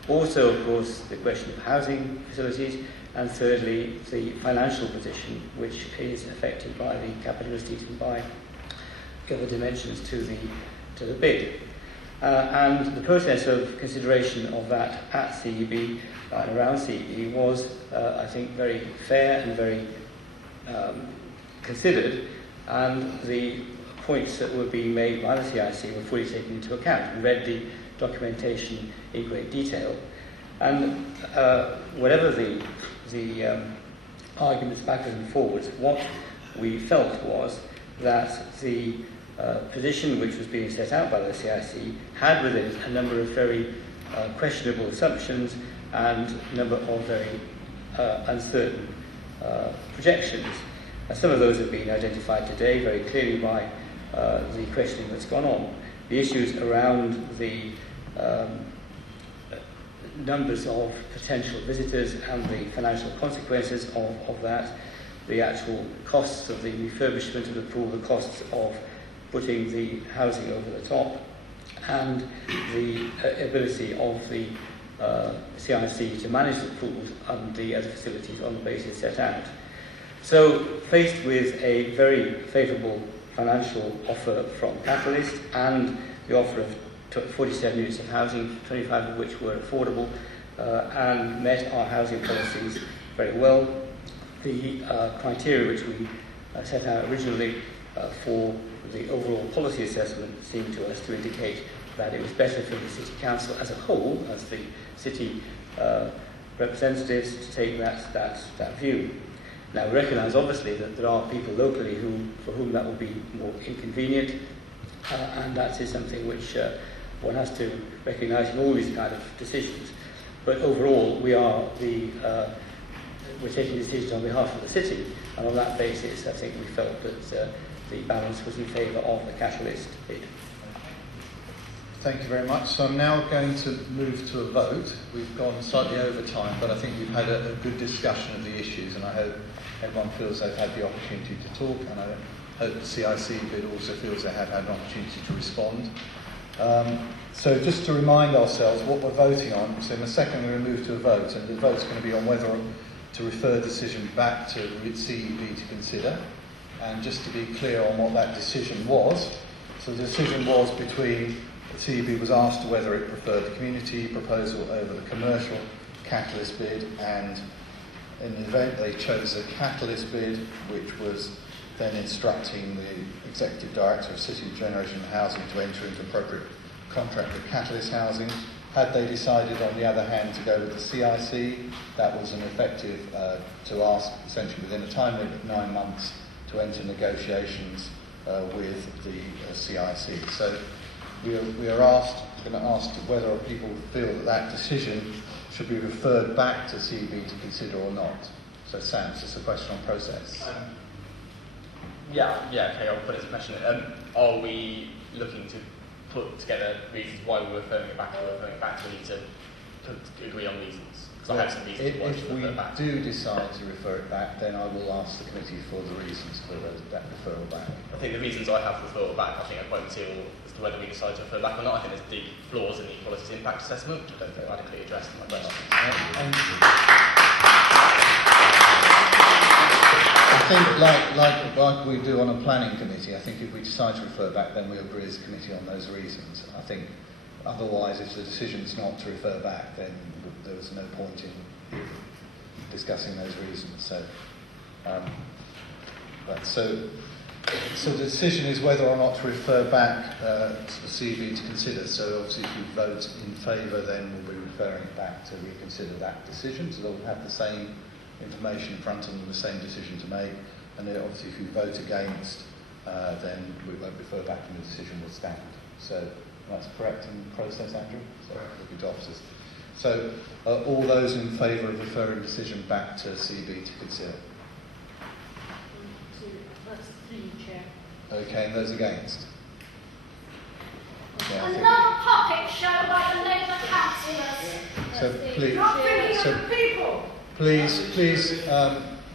also, of course, the question of housing facilities, and thirdly, the financial position, which is affected by the capital receipt and by other dimensions to the bid. And the process of consideration of that at CEB and around CEB was, I think, very fair and very considered, and the points that were being made by the CIC were fully taken into account. We read the documentation in great detail, and whatever the arguments backwards and forwards, what we felt was that the position which was being set out by the CIC had within it a number of very questionable assumptions and a number of very uncertain projections. Some of those have been identified today very clearly by the questioning that's gone on. The issues around the numbers of potential visitors and the financial consequences of that, the actual costs of the refurbishment of the pool, the costs of putting the housing over the top, and the ability of the CIC to manage the pools and the other facilities on the basis set out. So, faced with a very favourable financial offer from Catalyst and the offer of 47 units of housing, 25 of which were affordable, and met our housing policies very well. The criteria which we set out originally for the overall policy assessment seemed to us to indicate that it was better for the City Council as a whole, as the city representatives, to take that view. Now, we recognise obviously that there are people locally for whom that will be more inconvenient, and that is something which one has to recognise in all these kind of decisions. But overall, we're taking decisions on behalf of the city, and on that basis, I think we felt that the balance was in favour of the Catalyst bid. Thank you very much. So I'm now going to move to a vote. We've gone slightly over time, but I think we've had a good discussion of the issues, and I hope everyone feels they've had the opportunity to talk, and I hope the CIC bid also feels they have had an opportunity to respond. So just to remind ourselves what we're voting on, so in a second we're going to move to a vote, and the vote's going to be on whether to refer decision back to CEB to consider. And just to be clear on what that decision was, so the decision was between, the CEB was asked whether it preferred the community proposal over the commercial catalyst bid, and in the event they chose the catalyst bid, which was then instructing the Executive Director of City Generation and Housing to enter into appropriate contract with Catalyst Housing. Had they decided, on the other hand, to go with the CIC, that was an effective to ask, essentially within a time limit of 9 months, to enter negotiations with the CIC. So we are going to ask whether people feel that that decision should be referred back to CEB to consider or not. So Sam, it's just a question on process. Okay, I'll put it as a question. Are we looking to put together reasons why we're referring it back, or referring it back, to we need to agree on reasons? Because I have some reasons why we should refer it back. If we do decide to refer it back, then I will ask the committee for the reasons for that referral back. I think the reasons I have for referral back, I think are quite material as to whether we decide to refer back or not. I think there's deep flaws in the equalities impact assessment, which I don't think are adequately addressed in my question. I think, like we do on a planning committee, I think if we decide to refer back, then we agree as a committee on those reasons. I think otherwise, if the decision's not to refer back, then there was no point in discussing those reasons. So the decision is whether or not to refer back to the CEB to consider. So obviously, if you vote in favour, then we'll be referring it back to reconsider that decision. So they'll have the same information in front of them, the same decision to make. And then obviously, if you vote against, then we won't refer back, and the decision will stand. So that's correct in the process, Andrew? So looking to officers. So all those in favour of referring decision back to CEB to consider? That's 3, Chair. Okay, and those against? Okay, Another puppet show by the Labour councillors. Please,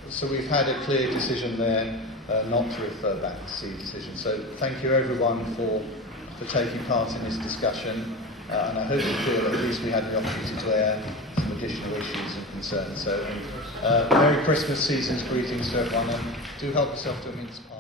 so we've had a clear decision there not to refer back to CEB decision. So thank you everyone for taking part in this discussion, and I hope you feel that at least we had the opportunity to air some additional issues and concerns. So Merry Christmas, season's greetings to everyone, and do help yourself to a mince pie.